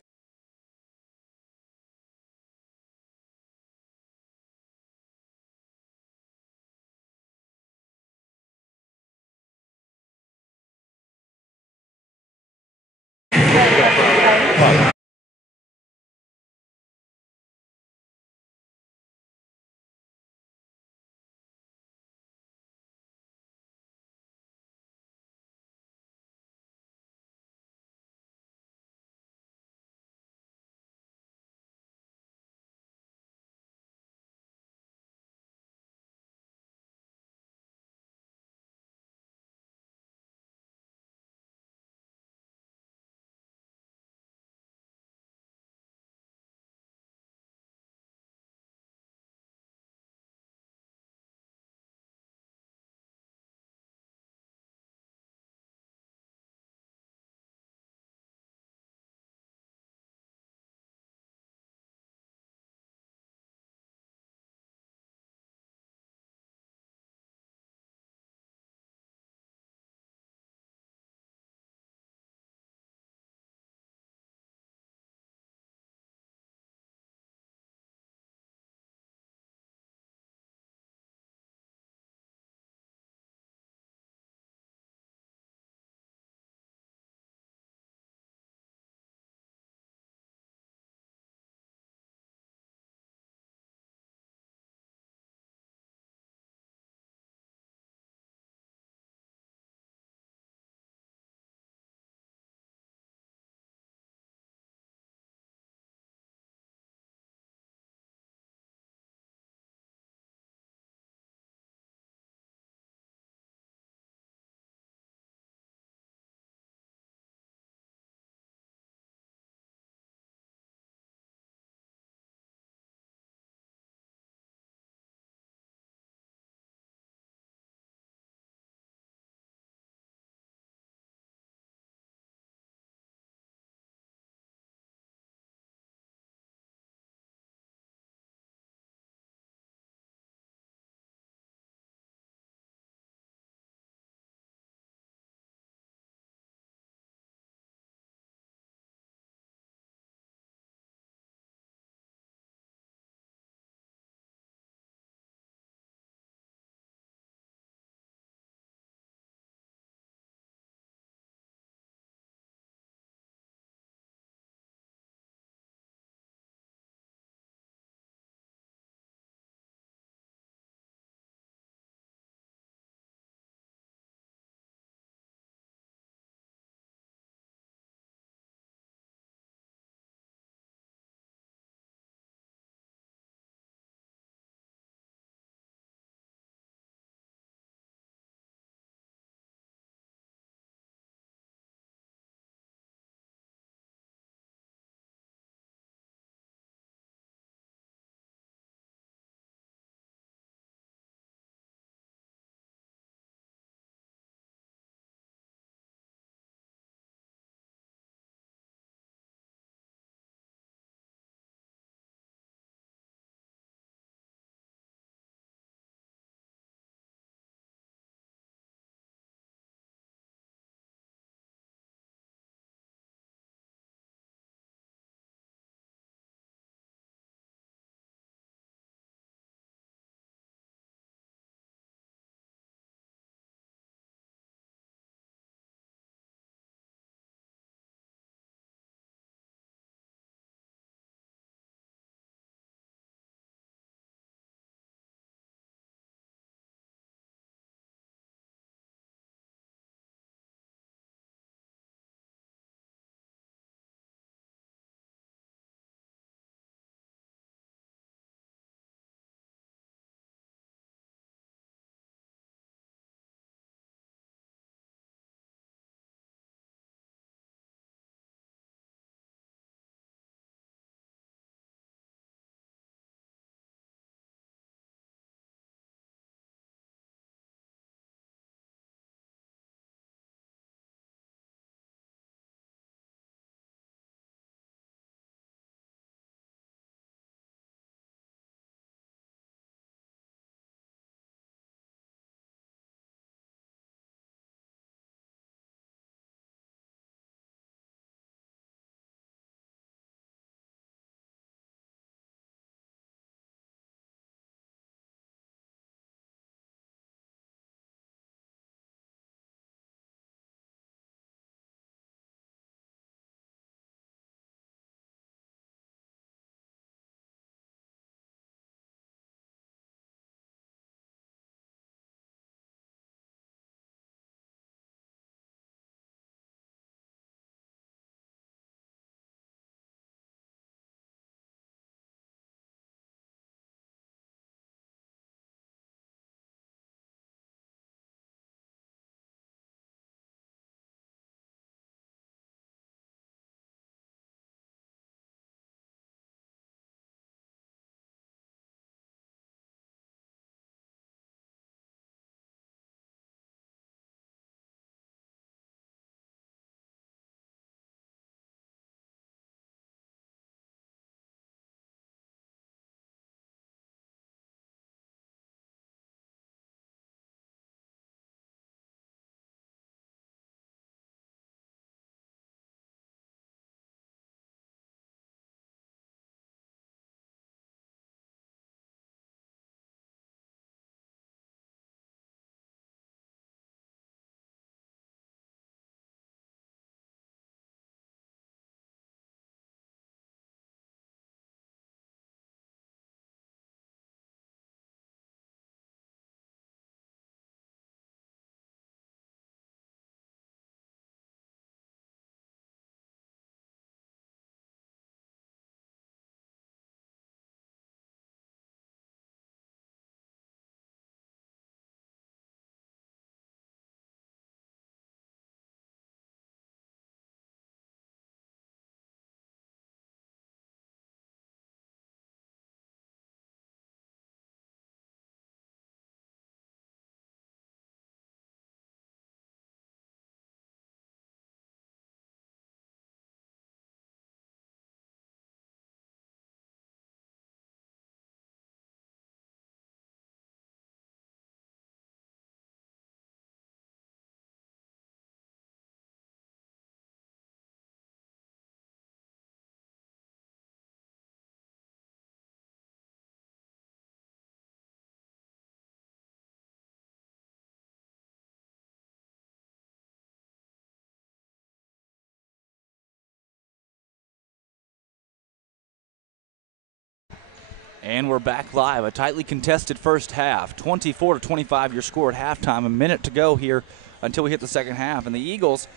And we're back live. A tightly contested first half. 24-25 your score at halftime. A minute to go here until we hit the second half. And the Eagles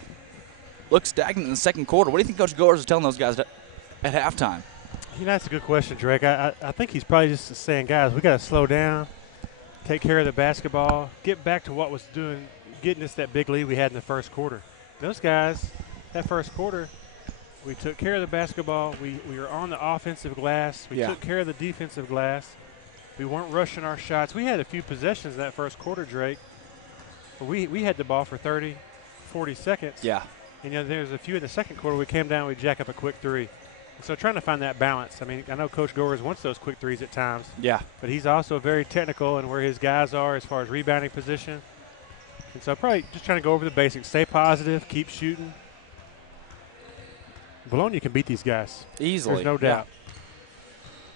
look stagnant in the second quarter. What do you think Coach Goers is telling those guys at halftime? You know, that's a good question, Drake. I think he's probably just saying, guys, we got to slow down, take care of the basketball, get back to what was getting us that big lead we had in the first quarter. Those guys, that first quarter, we took care of the basketball. We were on the offensive glass. We took care of the defensive glass. We weren't rushing our shots. We had a few possessions that first quarter, Drake. But we had the ball for 30, 40 seconds. Yeah. And, you know, there's a few in the second quarter we came down, we jack up a quick three. And so trying to find that balance. I mean, I know Coach Goers wants those quick threes at times. Yeah. But he's also very technical in where his guys are as far as rebounding position. And so probably just trying to go over the basics. Stay positive, keep shooting. Vilonia can beat these guys. Easily. There's no doubt.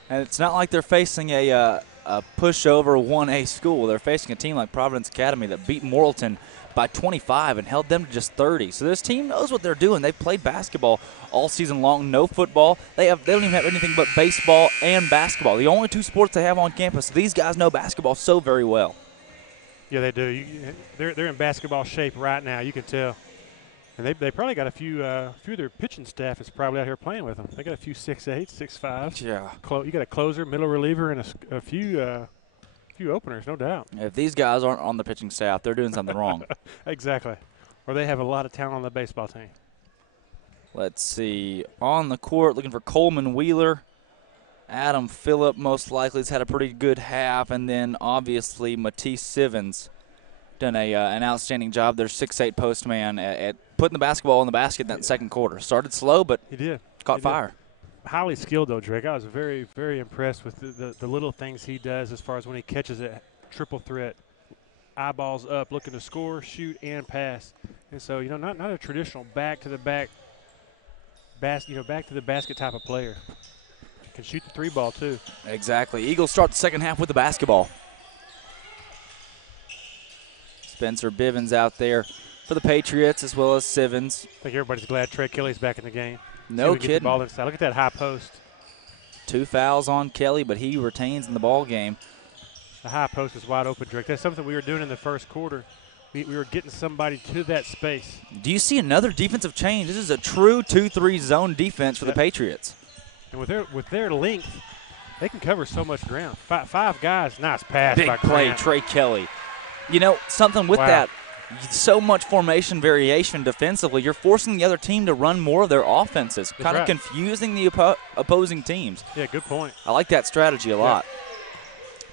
And it's not like they're facing a pushover 1A school. They're facing a team like Providence Academy that beat Morrilton by 25 and held them to just 30. So this team knows what they're doing. They've played basketball all season long, no football. They don't even have anything but baseball and basketball. The only two sports they have on campus. These guys know basketball so very well. Yeah, they do. They're in basketball shape right now. You can tell. And they probably got a few of their pitching staff is probably out here playing with them. They got a few 6'8", 6'5". Yeah. You got a closer, middle reliever, and a few openers, no doubt. If these guys aren't on the pitching staff, they're doing something wrong. Exactly. Or they have a lot of talent on the baseball team. Let's see. On the court, looking for Coleman Wheeler. Adam Phillip most likely has had a pretty good half. And then, obviously, Matisse Sivens done an outstanding job. Their 6'8" postman at putting the basketball in the basket in that second quarter. Started slow, but he did. Caught fire. Highly skilled, though, Drake. I was very, very impressed with the little things he does as far as when he catches it, triple threat, eyeballs up, looking to score, shoot, and pass. And so, you know, not a traditional back to the basket type of player. Can shoot the three ball, too. Exactly. Eagles start the second half with the basketball. Spencer Bivens out there for the Patriots as well as Sivens. I think everybody's glad Trey Kelly's back in the game. No kidding. kidding. The ball inside. Look at that high post. 2 fouls on Kelly, but he retains in the ball game. The high post is wide open, Drake. That's something we were doing in the first quarter. We were getting somebody to that space. Do you see another defensive change? This is a true 2-3 zone defense for the Patriots. And with their length, they can cover so much ground. Five guys, nice pass. Big by play, Grant. Trey Kelly. You know, something with that, so much formation variation defensively, you're forcing the other team to run more of their offenses, kind of confusing the opposing teams. Yeah, good point. I like that strategy a lot.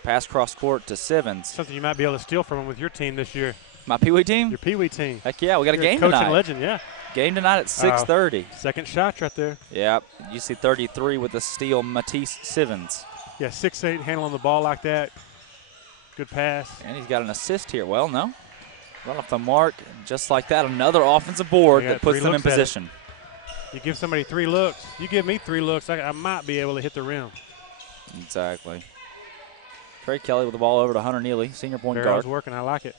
Pass cross court to Sivens. Something you might be able to steal from them with your team this year. My Pee Wee team? Your Pee Wee team. Heck yeah, we got a game coach tonight. and legend, yeah. Game tonight at 6:30. Second shot right there. Yep. UC 33 with the steal, Matisse Sivens. Yeah, 6'8", handling the ball like that. Good pass. And he's got an assist here. Well, no. Run off the mark. Just like that, another offensive board that puts them in position. You give somebody 3 looks. You give me 3 looks, I might be able to hit the rim. Exactly. Trey Kelly with the ball over to Hunter Neely, senior point guard. Working. I like it.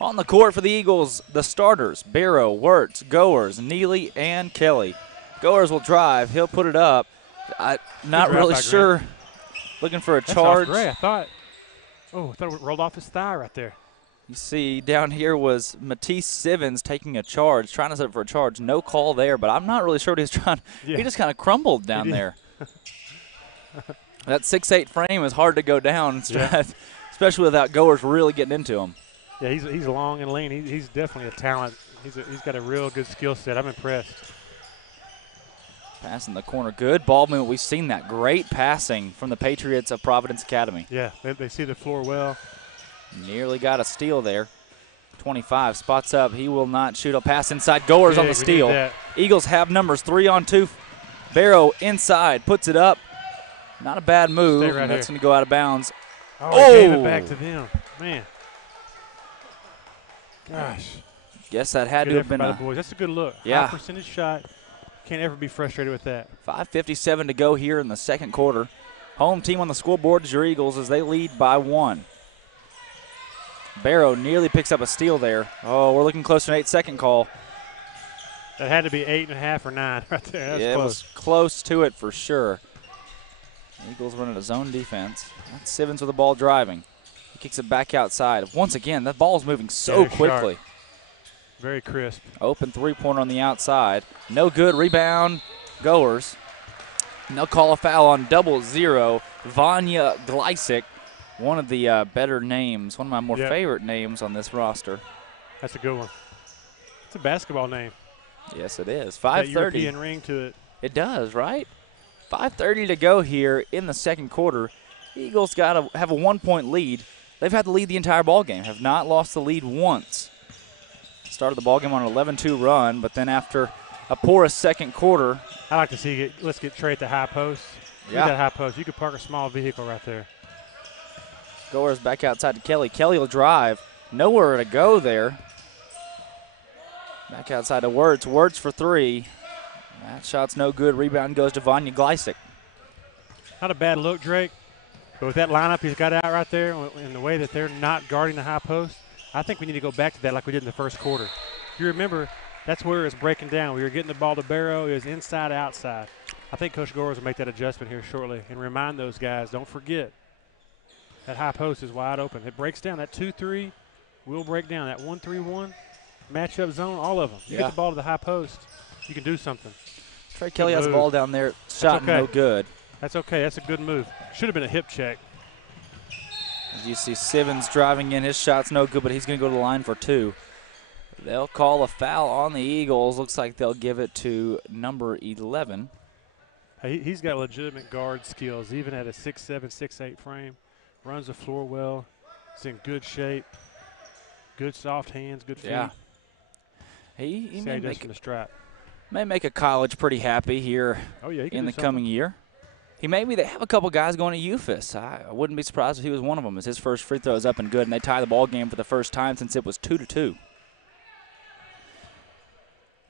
On the court for the Eagles, the starters, Barrow, Wirtz, Goers, Neely, and Kelly. Goers will drive. He'll put it up. Not really sure. Looking for a charge. I thought it rolled off his thigh right there. You see down here was Matisse Sivens taking a charge, trying to set up for a charge. No call there, but I'm not really sure what he's trying. Yeah. He just kind of crumbled down there. That 6'8" frame is hard to go down, especially without Goers really getting into him. Yeah, he's long and lean. He's definitely a talent. He's got a real good skill set. I'm impressed. Pass in the corner, good ball movement. We've seen that great passing from the Patriots of Providence Academy. Yeah, they see the floor well. Nearly got a steal there. 25 spots up. He will not shoot a pass inside. Goers on the steal. Eagles have numbers 3-on-2. Barrow inside, puts it up. Not a bad move. That's going to go out of bounds. Oh, he gave it back to them. Man. Gosh. Guess that had to have been a boys. That's a good look. Yeah. High percentage shot. Can't ever be frustrated with that. 5:57 to go here in the second quarter. Home team on the scoreboard is your Eagles as they lead by 1. Barrow nearly picks up a steal there. Oh, we're looking close to an 8-second call. That had to be 8.5 or 9 right there. That's yeah, close. It was close to it for sure. Eagles running a zone defense. That's Sivens with the ball driving. He kicks it back outside. Once again, that ball's moving so quickly. Sharp. Very crisp. Open three-pointer on the outside. No good. Rebound. Goers. And they'll call a foul on 0-0. Vanya Gleisick, one of the better names, one of my more favorite names on this roster. That's a good one. It's a basketball name. Yes, it is. 5:30. That European ring to it. It does, right? 5:30 to go here in the second quarter. Eagles got to have a 1-point lead. They've had the lead the entire ball game. Have not lost the lead once. Started the ball game on an 11-2 run, but then after a porous second quarter. I like to see it. Let's get Trey at the high post. Yeah. That high post. You could park a small vehicle right there. Goers back outside to Kelly. Kelly will drive. Nowhere to go there. Back outside to Wirtz. Wirtz for three. That shot's no good. Rebound goes to Vanya Gleisick. Not a bad look, Drake. But with that lineup he's got out right there and the way that they're not guarding the high post, I think we need to go back to that like we did in the first quarter. If you remember, that's where it's breaking down. We were getting the ball to Barrow. It was inside, outside. I think Coach Goers will make that adjustment here shortly and remind those guys, don't forget, that high post is wide open. It breaks down. That 2-3 will break down. That 1-3-1 matchup zone, all of them. You get the ball to the high post, you can do something. Trey Kelly has the ball down there. Shot no good. That's okay. That's a good move. Should have been a hip check. As you see Sivens driving in. His shot's no good, but he's going to go to the line for two. They'll call a foul on the Eagles. Looks like they'll give it to number 11. Hey, he's got legitimate guard skills, even at a 6'7", 6'8" frame. Runs the floor well. He's in good shape. Good soft hands, good feet. Yeah. He may make a college pretty happy here in the coming year. They have a couple guys going to UFAS. I wouldn't be surprised if he was one of them, as his first free throw is up and good, and they tie the ball game for the first time since it was 2-2.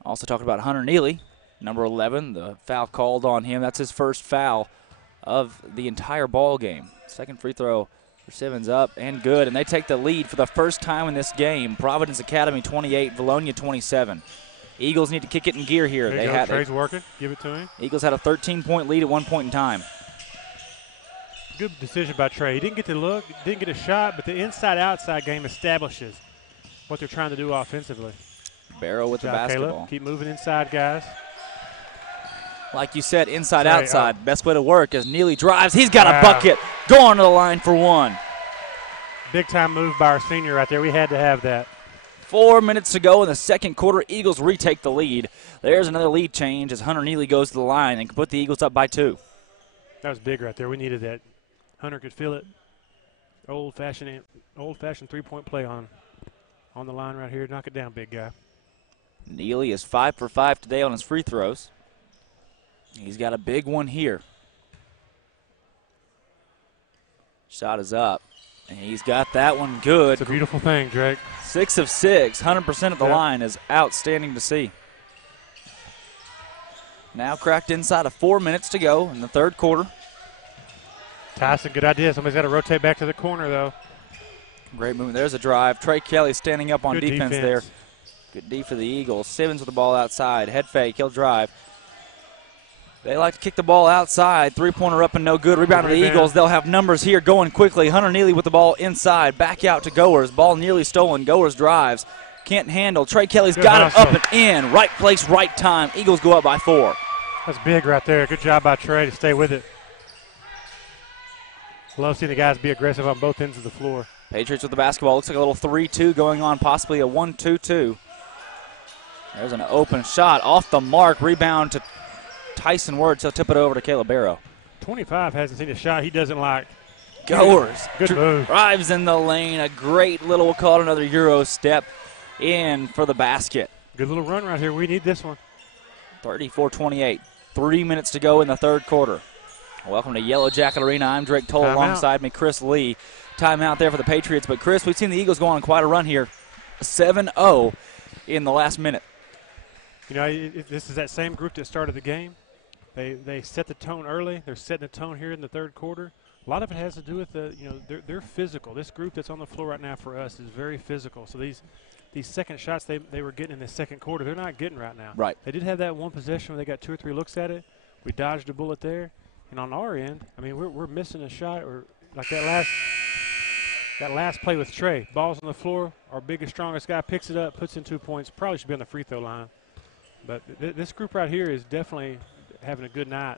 Also talking about Hunter Neely, number 11, the foul called on him. That's his first foul of the entire ball game. Second free throw for Sivens up and good, and they take the lead for the first time in this game. Providence Academy 28, Vilonia 27. Eagles need to kick it in gear here. Trey's working. Give it to him. Eagles had a 13-point lead at one point in time. Good decision by Trey. He didn't get to look, didn't get a shot, but the inside-outside game establishes what they're trying to do offensively. Barrow with the basketball. Caleb. Keep moving inside, guys. Like you said, inside-outside. Best way to work as Neely drives. He's got a bucket. Going to the line for one. Big-time move by our senior right there. We had to have that. 4 minutes to go in the second quarter. Eagles retake the lead. There's another lead change as Hunter Neely goes to the line and can put the Eagles up by 2. That was big right there. We needed that. Hunter could feel it. Old-fashioned three-point play on the line right here. Knock it down, big guy. Neely is 5 for 5 today on his free throws. He's got a big one here. Shot is up, and he's got that one good. It's a beautiful thing, Drake. 6 of 6, 100% at the line is outstanding to see. Now cracked inside of 4 minutes to go in the third quarter. Tyson, good idea. Somebody's got to rotate back to the corner, though. Great movement. There's a drive. Trey Kelly standing up on defense there. Good D for the Eagles. Sivens with the ball outside. Head fake. He'll drive. They like to kick the ball outside. Three-pointer up and no good. Rebound to the Eagles. They'll have numbers here going quickly. Hunter Neely with the ball inside. Back out to Goers. Ball nearly stolen. Goers drives. Can't handle. Trey Kelly's got it up and in. Right place, right time. Eagles go up by 4. That's big right there. Good job by Trey to stay with it. Love seeing the guys be aggressive on both ends of the floor. Patriots with the basketball. Looks like a little 3-2 going on, possibly a 1-2-2. There's an open shot off the mark. Rebound to Tyson Wirtz. He'll tip it over to Caleb Barrow. 25 hasn't seen a shot he doesn't like. Goers. Good move. Drives in the lane. A great little, we'll call it another Euro step in for the basket. Good little run right here. We need this one. 34-28. 3 minutes to go in the third quarter. Welcome to Yellow Jacket Arena. I'm Drake Toll. Alongside me, Chris Lee. Timeout there for the Patriots. But, Chris, we've seen the Eagles go on quite a run here. 7-0 in the last minute. You know, this is that same group that started the game. They set the tone early. They're setting the tone here in the third quarter. A lot of it has to do with they're physical. This group that's on the floor right now for us is very physical. So these second shots they were getting in the second quarter, they're not getting right now. Right. They did have that one possession where they got 2 or 3 looks at it. We dodged a bullet there, And on our end, I mean, we're missing a shot, or like that last play with Trey. Ball's on the floor. Our biggest, strongest guy picks it up, puts in 2 points. Probably should be on the free throw line. But this group right here is definitely having a good night.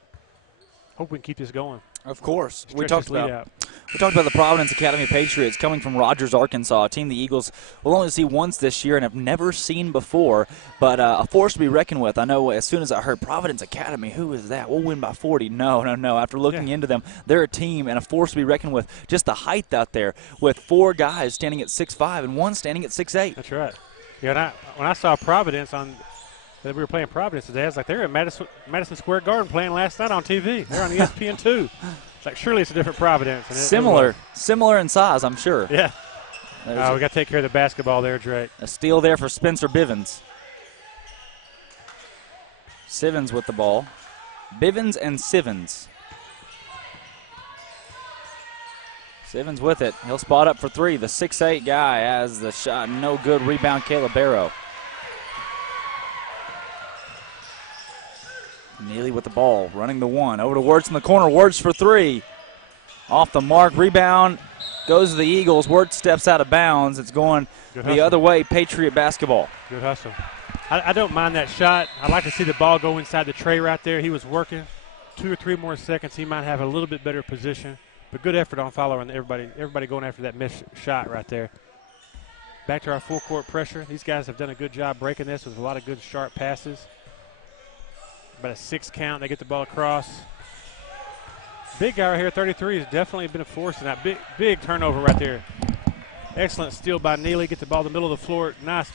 Hope we can keep this going. Of course. We Stretch talked this lead about out. the Providence Academy Patriots coming from Rogers, Arkansas, a team the Eagles will only see once this year and have never seen before, but a force to be reckoned with. I know as soon as I heard Providence Academy, who is that? We'll win by 40. No. After looking into them, they're a team and a force to be reckoned with. Just the height out there with 4 guys standing at 6'5" and 1 standing at 6'8". That's right. Yeah, when I saw Providence that we were playing Providence today, I was like, they're at Madison Square Garden playing last night on TV. They're on ESPN2. It's like, surely it's a different Providence. And Similar in size, I'm sure. Yeah. We got to take care of the basketball there, Drake. A steal there for Spencer Bivens. Sivens with the ball. Bivens and Sivens. Sivens with it. He'll spot up for 3. The 6'8" guy has the shot. No good. Rebound, Caleb Barrow. Neely with the ball, running the 1. Over to Wirtz in the corner. Wirtz for 3. Off the mark. Rebound goes to the Eagles. Wirtz steps out of bounds. It's going the other way. Patriot basketball. Good hustle. I don't mind that shot. I like to see the ball go inside the tray right there. He was working. 2 or 3 more seconds, he might have a little bit better position. But good effort on Fowler and everybody going after that missed shot right there. Back to our full court pressure. These guys have done a good job breaking this with a lot of good sharp passes. About a 6 count. They get the ball across. Big guy right here, 33, has definitely been a force in that big turnover right there. Excellent steal by Neely. Get the ball in the middle of the floor. Nice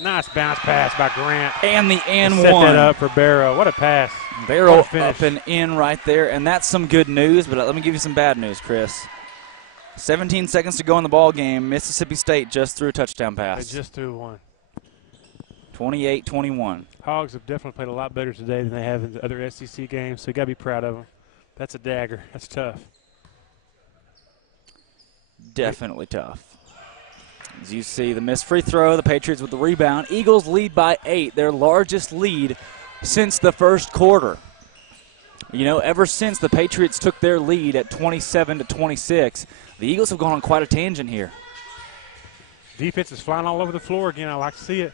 bounce pass by Grant. And the and set one. Set that up for Barrow. What a pass. Barrow up and in right there, and that's some good news, but let me give you some bad news, Chris. 17 seconds to go in the ball game. Mississippi State just threw a touchdown pass. They just threw one. 28-21. Hogs have definitely played a lot better today than they have in the other SEC games, so you got to be proud of them. That's a dagger. That's tough. Definitely tough. As you see, the missed free throw, the Patriots with the rebound. Eagles lead by 8, their largest lead since the first quarter. You know, ever since the Patriots took their lead at 27-26, the Eagles have gone on quite a tangent here. Defense is flying all over the floor again. I like to see it.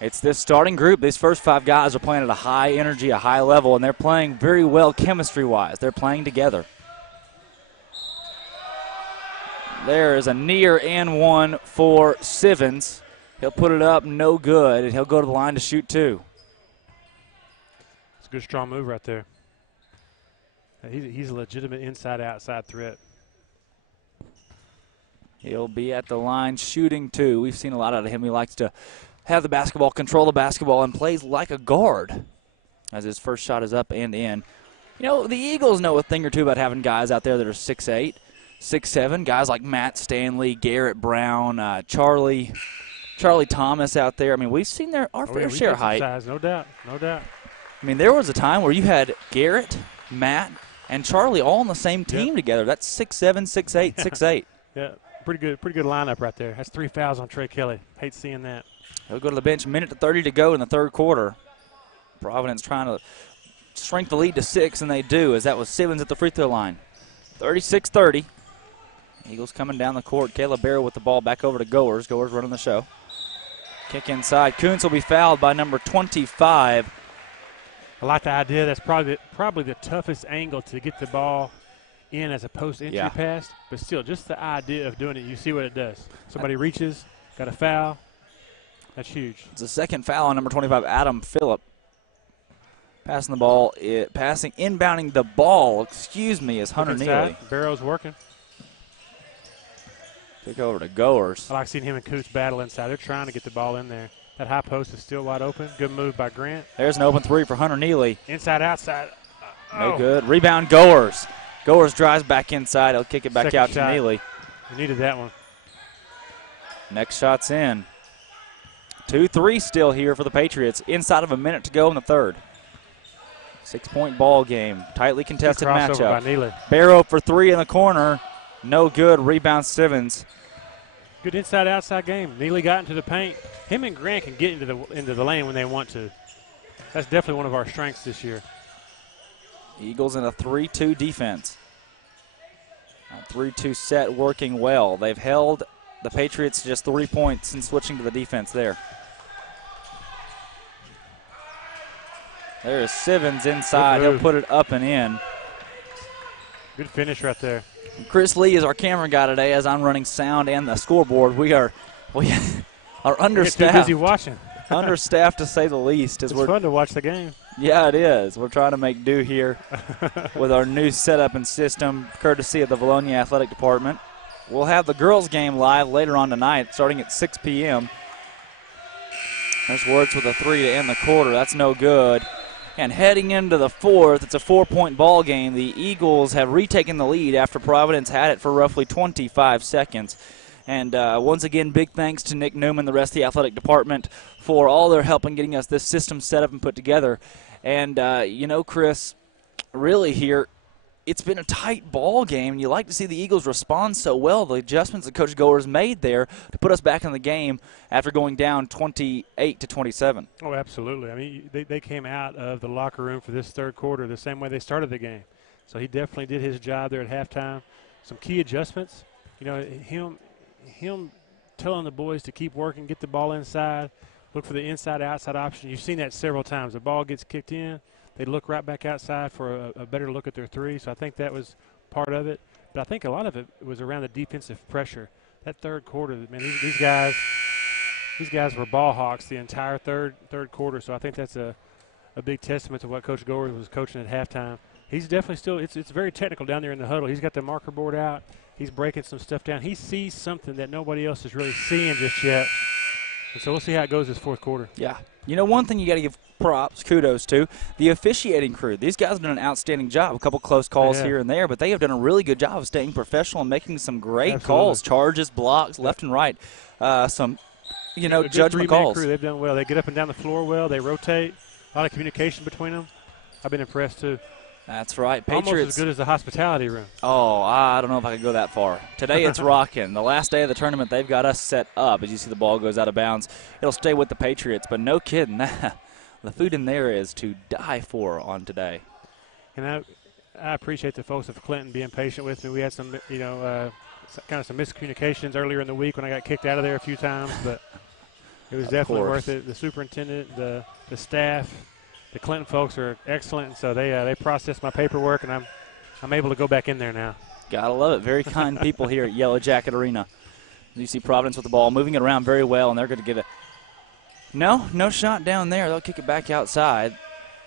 It's this starting group. These first 5 guys are playing at a high energy, a high level, and they're playing very well chemistry-wise. They're playing together. There is a near and 1 for Sivens. He'll put it up, no good, and he'll go to the line to shoot 2. It's a good, strong move right there. He's a legitimate inside-outside threat. He'll be at the line shooting 2. We've seen a lot out of him. He likes to have the basketball, control the basketball, and plays like a guard as his first shot is up and in. You know, the Eagles know a thing or two about having guys out there that are 6'8", 6'7", guys like Matt Stanley, Garrett Brown, Charlie Thomas out there. I mean, we've seen our fair share of height. Size, no doubt. I mean, there was a time where you had Garrett, Matt, and Charlie all on the same team together. That's 6'7", 6'8", 6'8". Yeah, pretty good lineup right there. That's 3 fouls on Trey Kelly. Hate seeing that. He'll go to the bench. 1:30 to go in the third quarter. Providence trying to shrink the lead to 6, and they do, as that was Sivens at the free throw line. 36-30. Eagles coming down the court. Caleb Barrow with the ball back over to Goers. Goers running the show. Kick inside. Kuntz will be fouled by number 25. I like the idea. That's probably the toughest angle to get the ball in as a post-entry pass. But still, just the idea of doing it, you see what it does. Somebody reaches, got a foul. That's huge. It's a second foul on number 25, Adam Phillip. Passing the ball, inbounding the ball, is Hunter Neely. Barrow's working. Kick over to Goers. I like seeing him and Coots battle inside. They're trying to get the ball in there. That high post is still wide open. Good move by Grant. There's an open 3 for Hunter Neely. Inside, outside. No good. Rebound, Goers. Goers drives back inside. He'll kick it back out to Neely. We needed that one. Next shot's in. 2-3 still here for the Patriots. Inside of a minute to go in the third. 6-point ball game. Tightly contested matchup. By Neely. Barrow for 3 in the corner. No good. Rebound Sivens. Good inside-outside game. Neely got into the paint. Him and Grant can get into the lane when they want to. That's definitely one of our strengths this year. Eagles in a 3-2 defense. A 3-2 set working well. They've held the Patriots just 3 points since switching to the defense there. There is Sivens inside. He'll put it up and in. Good finish right there. Chris Lee is our camera guy today as I'm running sound and the scoreboard. We are understaffed. Too busy watching. Understaffed to say the least. It's fun to watch the game. Yeah, it is. We're trying to make do here with our new setup and system, courtesy of the Vilonia Athletic Department. We'll have the girls' game live later on tonight, starting at 6 p.m. There's Wirtz with a 3 to end the quarter. That's no good. And heading into the fourth, it's a 4-point ball game. The Eagles have retaken the lead after Providence had it for roughly 25 seconds. And once again, big thanks to Nick Newman, the rest of the athletic department, for all their help in getting us this system set up and put together. And, Chris, really here, it's been a tight ball game, and you like to see the Eagles respond so well. The adjustments that Coach Goers made there to put us back in the game after going down 28-27. Oh, absolutely. I mean, they came out of the locker room for this third quarter the same way they started the game. So he definitely did his job there at halftime. Some key adjustments. Him telling the boys to keep working, get the ball inside, look for the inside-outside option. You've seen that several times. The ball gets kicked in. They look right back outside for a better look at their three. So I think that was part of it. But I think a lot of it was around the defensive pressure. That third quarter, man, these guys were ball hawks the entire third quarter. So I think that's a big testament to what Coach Goers was coaching at halftime. He's definitely still – it's very technical down there in the huddle. He's got the marker board out. He's breaking some stuff down. He sees something that nobody else is really seeing just yet. And so we'll see how it goes this fourth quarter. Yeah. One thing you got to give props, kudos to, the officiating crew. These guys have done an outstanding job. A couple close calls here and there, but they have done a really good job of staying professional and making some great calls, charges, blocks, left and right. Some, judgment calls. Crew, they've done well. They get up and down the floor well. They rotate. A lot of communication between them. I've been impressed, too. That's right. Patriots. Almost as good as the hospitality room. Oh, I don't know if I could go that far. Today it's rocking. The last day of the tournament, they've got us set up. As you see the ball goes out of bounds, it'll stay with the Patriots. But no kidding, the food in there is to die for on today. And I appreciate the folks of Clinton being patient with me. We had some, kind of some miscommunications earlier in the week when I got kicked out of there a few times. But it was definitely worth it. The superintendent, the staff, the Clinton folks are excellent, so they processed my paperwork, and I'm able to go back in there now. Gotta love it. Very kind people here at Yellow Jacket Arena. You see Providence with the ball, moving it around very well, and they're going to get no shot down there. They'll kick it back outside.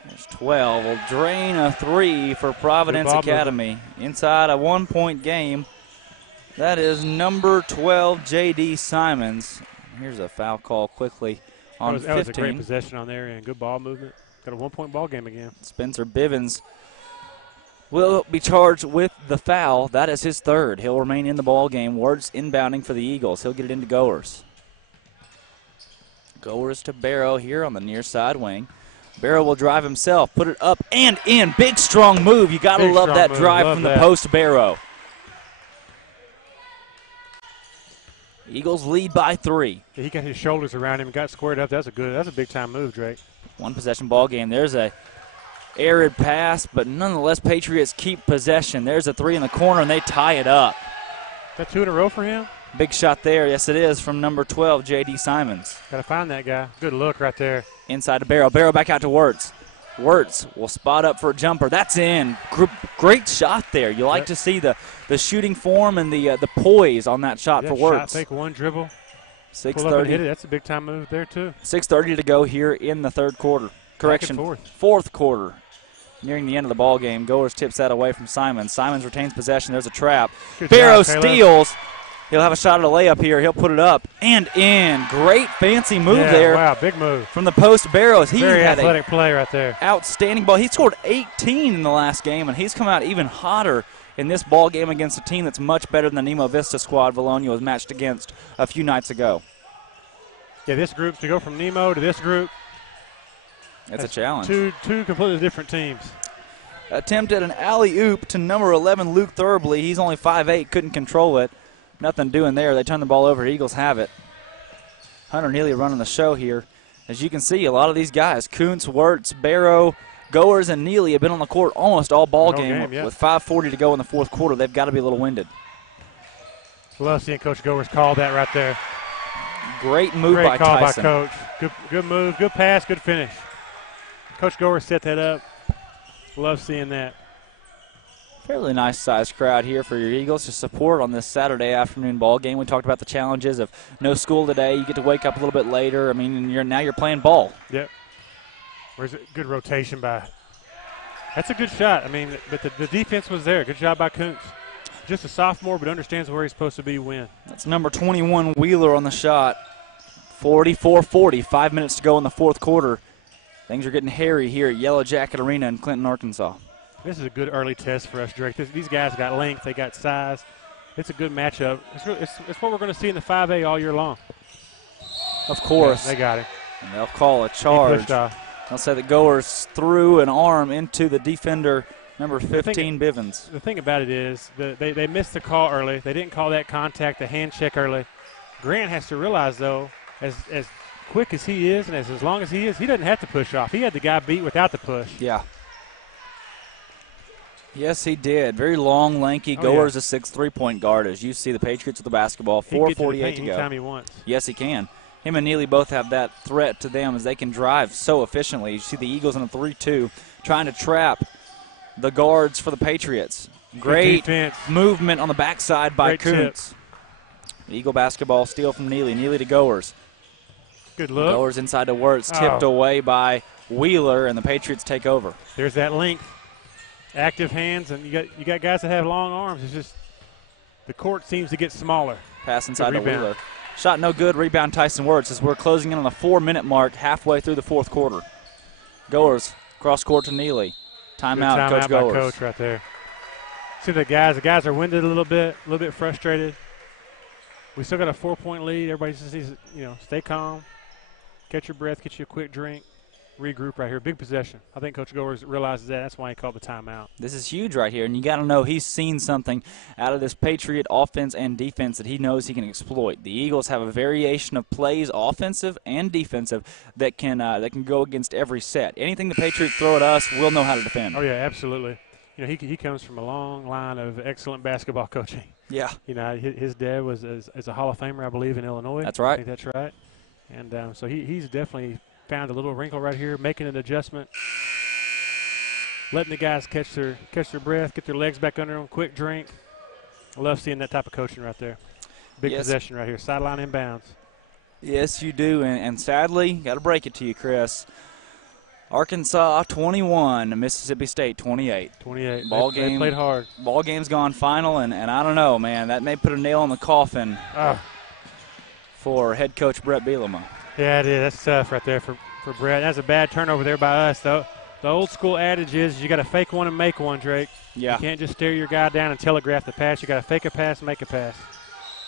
There's 12. Will drain a 3 for Providence Academy. Inside a 1-point game. That is number 12, J.D. Simons. Here's a foul call quickly on 15. That was a great possession on there and good ball movement. Got a 1-point ball game again. Spencer Bivens will be charged with the foul. That is his third. He'll remain in the ball game. Wirtz inbounding for the Eagles. He'll get it into Goers. Goers to Barrow here on the near side wing. Barrow will drive himself, put it up and in. Big, strong move. You got to love that drive from the post, Barrow. Eagles lead by 3. He got his shoulders around him and got squared up. That's a big-time move, Drake. One possession ball game. There's a arid pass, but nonetheless, Patriots keep possession. There's a 3 in the corner, and they tie it up. Is that 2 in a row for him? Big shot there. Yes, it is from number 12, J.D. Simons. Got to find that guy. Good look right there. Inside to Barrow. Barrow back out to Wirtz. Wirtz will spot up for a jumper. That's in. Great shot there. You like to see the shooting form and the poise on that shot for Wirtz. Shot, take one dribble. 6:30. Pull up and hit it. That's a big-time move there, too. 6:30 to go here in the third quarter. Correction, fourth quarter. Nearing the end of the ball game. Goers tips that away from Simons. Simons retains possession. There's a trap. Barrow steals. He'll have a shot at a layup here. He'll put it up and in. Great fancy move there. Wow, big move. From the post, Barrows. He Very had athletic play right there. Outstanding ball. He scored 18 in the last game, and he's come out even hotter in this ball game against a team that's much better than the Nemo Vista squad Vilonia was matched against a few nights ago. Yeah, this group, to go from Nemo to this group, it's a challenge. Two completely different teams. Attempted an alley-oop to number 11, Luke Thurbley. He's only 5'8", couldn't control it. Nothing doing there. They turn the ball over. Eagles have it. Hunter Neely running the show here. As you can see, a lot of these guys, Kuntz, Wirtz, Barrow, Goers and Neely have been on the court almost all ball game. Yeah. With 5:40 to go in the fourth quarter. They've got to be a little winded. Love seeing Coach Goers call that right there. Great move Great by call Tyson. by Coach. Good move, good pass, good finish. Coach Goers set that up. Love seeing that. Fairly nice sized crowd here for your Eagles to support on this Saturday afternoon ball game. We talked about the challenges of no school today. You get to wake up a little bit later. I mean, now you're playing ball. Yep. Where's a good rotation by? That's a good shot. I mean, but the defense was there. Good job by Kuntz. Just a sophomore, but understands where he's supposed to be. Win. That's number 21 Wheeler on the shot. 44-40. 5 minutes to go in the fourth quarter. Things are getting hairy here at Yellow Jacket Arena in Clinton, Arkansas. This is a good early test for us, Drake. These guys got length. They got size. It's a good matchup. It's what we're going to see in the 5A all year long. Of course. Yeah, they got it. And they'll call a charge. They'll say the Goers threw an arm into the defender, number 15, Bivens. The thing about it is they missed the call early. They didn't call that contact, the hand check early. Grant has to realize, though, as quick as he is and as long as he is, he doesn't have to push off. He had the guy beat without the push. Yeah. Yes, he did. Very long, lanky. Goers, a 6'3" point guard. As you see the Patriots with the basketball, 4:48 to go. Anytime he wants. Yes, he can. Him and Neely both have that threat to them as they can drive so efficiently. You see the Eagles in a 3-2 trying to trap the guards for the Patriots. Great movement on the backside by Kuntz. Eagle basketball steal from Neely. Neely to Goers. Good look. Goers inside to Wirtz. Tipped away by Wheeler, and the Patriots take over. There's that length. Active hands, and you got guys that have long arms. It's just the court seems to get smaller. Pass inside to Wheeler. Shot no good. Rebound Tyson Wirtz as we're closing in on the 4-minute mark halfway through the fourth quarter. Goers cross court to Neely. Timeout, Coach Goers. By Coach right there. See the guys are winded a little bit frustrated. We still got a 4-point lead. Everybody just needs to, stay calm, catch your breath, get you a quick drink. Regroup right here. Big possession. I think Coach Goers realizes that. That's why he called the timeout. This is huge right here, and you got to know he's seen something out of this Patriot offense and defense that he knows he can exploit. The Eagles have a variation of plays, offensive and defensive, that can go against every set. Anything the Patriots throw at us, we'll know how to defend. Oh, yeah, absolutely. He comes from a long line of excellent basketball coaching. Yeah. His dad was as a Hall of Famer, I believe, in Illinois. That's right. I think that's right. And so he's definitely – found a little wrinkle right here, making an adjustment, letting the guys catch their breath, get their legs back under them, quick drink. I love seeing that type of coaching right there. Big possession right here, sideline inbounds. Yes, you do, and sadly, got to break it to you, Chris. Arkansas 21, Mississippi State 28. 28. They played hard. Ball game's gone final, and I don't know, man. That may put a nail in the coffin for head coach Brett Bielema. Yeah, it is. That's tough right there for Brett. That's a bad turnover there by us, though. The old school adage is you got to fake one and make one, Drake. Yeah. You can't just stare your guy down and telegraph the pass. You got to fake a pass and make a pass.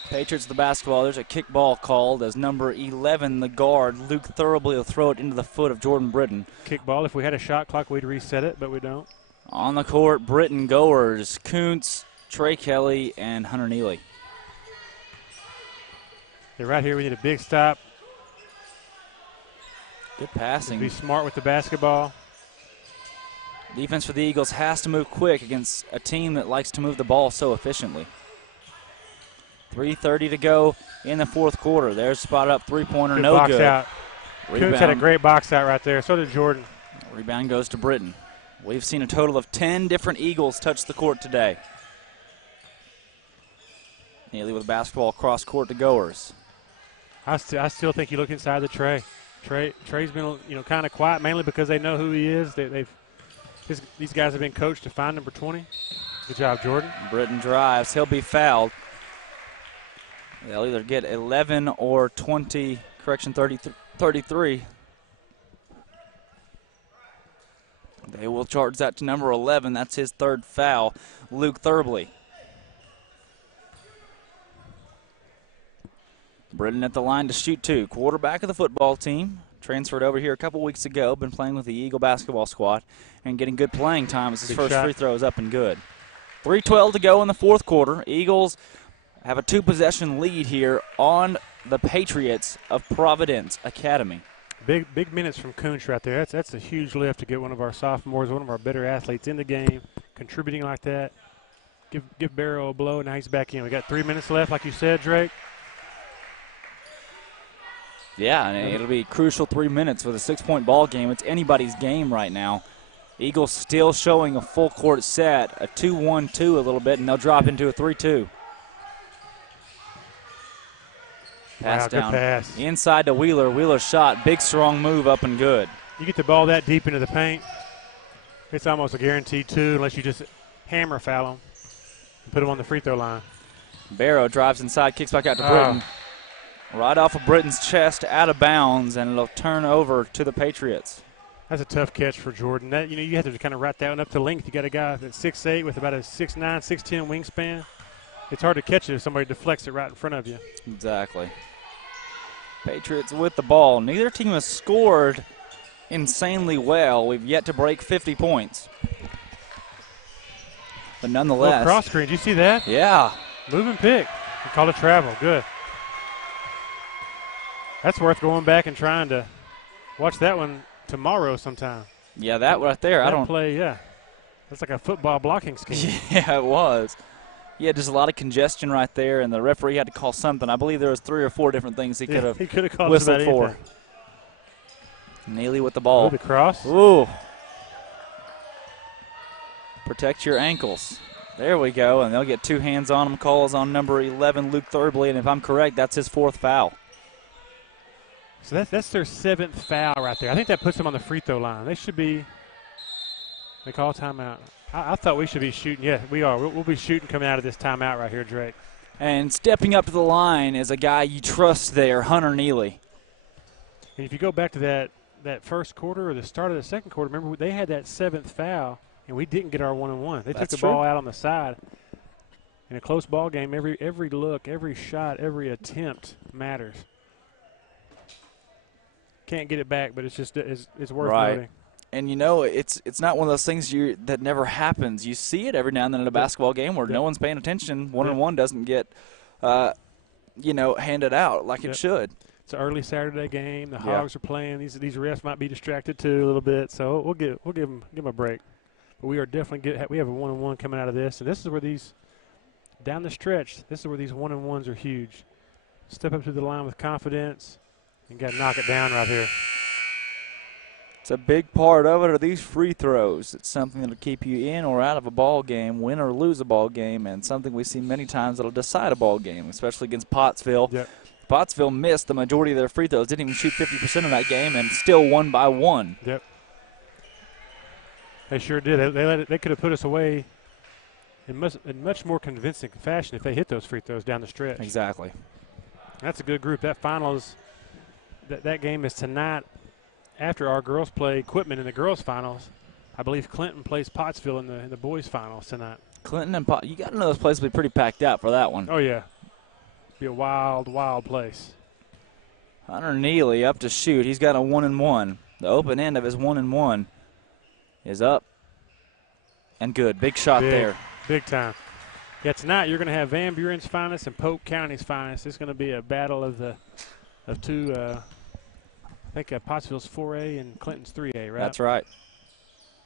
Patriots the basketball. There's a kick ball called as number 11, the guard, Luke Thurlby, will throw it into the foot of Jordan Britton. Kick ball. If we had a shot clock, we'd reset it, but we don't. On the court, Britton, Goers, Kuntz, Trey Kelly, and Hunter Neely. Yeah, right here we need a big stop. Good passing. Be smart with the basketball. Defense for the Eagles has to move quick against a team that likes to move the ball so efficiently. 3:30 to go in the fourth quarter. There's spot up three-pointer, no box good. Out. Kuntz had a great box out right there. So did Jordan. Rebound goes to Britton. We've seen a total of 10 different Eagles touch the court today. Neely with basketball across court to Goers. I still think you look inside the tray. Trey's been kind of quiet, mainly because they know who he is. These guys have been coached to find number 20. Good job, Jordan. Britton drives. He'll be fouled. They'll either get 11 or 20, 33. They will charge that to number 11. That's his third foul, Luke Thurlby. Britton at the line to shoot two. Quarterback of the football team. Transferred over here a couple weeks ago. Been playing with the Eagle basketball squad and getting good playing time as his first free throw is up and good. 3:12 to go in the fourth quarter. Eagles have a two-possession lead here on the Patriots of Providence Academy. Big minutes from Kuntz right there. That's a huge lift to get one of our sophomores, one of our better athletes in the game, contributing like that. Give Barrow a blow. Now he's back in. We got 3 minutes left, like you said, Drake. Yeah, and it'll be crucial 3 minutes with a 6-point ball game. It's anybody's game right now. Eagles still showing a full court set, a 2-1-2 a little bit, and they'll drop into a 3-2. Pass down. Good pass. Inside to Wheeler. Wheeler shot. Big, strong move up and good. You get the ball that deep into the paint, it's almost a guaranteed 2 unless you just hammer foul them and put them on the free throw line. Barrow drives inside, kicks back out to Britton. Right off of Britton's chest, out of bounds, and it'll turn over to the Patriots. That's a tough catch for Jordan. That, you have to kind of route that one up to length. You got a guy that's 6'8" with about a 6'9", 6'10" wingspan. It's hard to catch it if somebody deflects it right in front of you. Exactly. Patriots with the ball. Neither team has scored insanely well. We've yet to break 50 points. But nonetheless. Cross screen. Did you see that? Yeah. Move and pick. We call it travel. Good. That's worth going back and trying to watch that one tomorrow sometime. Yeah, that right there. That I don't play. Yeah. That's like a football blocking scheme. Yeah, it was. Yeah, just a lot of congestion right there, and the referee had to call something. I believe there was 3 or 4 different things he could have called whistled for. Neely with the ball. Ooh, the cross. Ooh. Protect your ankles. There we go, and they'll get 2 hands on him. Calls on number 11, Luke Thurbley, and if I'm correct, that's his 4th foul. So that's their 7th foul right there. I think that puts them on the free throw line. They should be. They call timeout. I thought we should be shooting. Yeah, we are. We'll be shooting coming out of this timeout right here, Drake. And stepping up to the line is a guy you trust there, Hunter Neely. And if you go back to that first quarter or the start of the second quarter, remember they had that 7th foul, and we didn't get our 1-on-1. They took the ball out on the side. In a close ball game, every look, every shot, every attempt matters. Can't get it back, but it's just it's worth noting. And, it's not one of those things that never happens. You see it every now and then in a basketball game where no one's paying attention. 1-on-1 doesn't get, handed out like it should. It's an early Saturday game. The Hogs are playing. These refs might be distracted too a little bit, so we'll give them a break. But we are definitely we have a 1-on-1 coming out of this, and this is where these down the stretch. This is where these 1-on-1s are huge. Step up to the line with confidence and got to knock it down right here. It's a big part of it are these free throws. It's something that'll keep you in or out of a ball game, win or lose a ball game, and something we see many times that'll decide a ball game, especially against Pottsville. Yep. Pottsville missed the majority of their free throws, didn't even shoot 50% of that game, and still won by 1. Yep. They sure did. They could have put us away in much more convincing fashion if they hit those free throws down the stretch. Exactly. That's a good group. That finals, that game is tonight. After our girls play Quitman in the girls' finals, I believe Clinton plays Pottsville in the boys' finals tonight. Clinton and you got to know those places will be pretty packed out for that one. Oh, yeah. Be a wild, wild place. Hunter Neely up to shoot. He's got a 1-and-1. The open end of his 1-and-1 is up and good. Big shot there. Big time. Yeah, tonight you're going to have Van Buren's finest and Polk County's finest. It's going to be a battle of two. I think Pottsville's 4A and Clinton's 3A, right? That's right.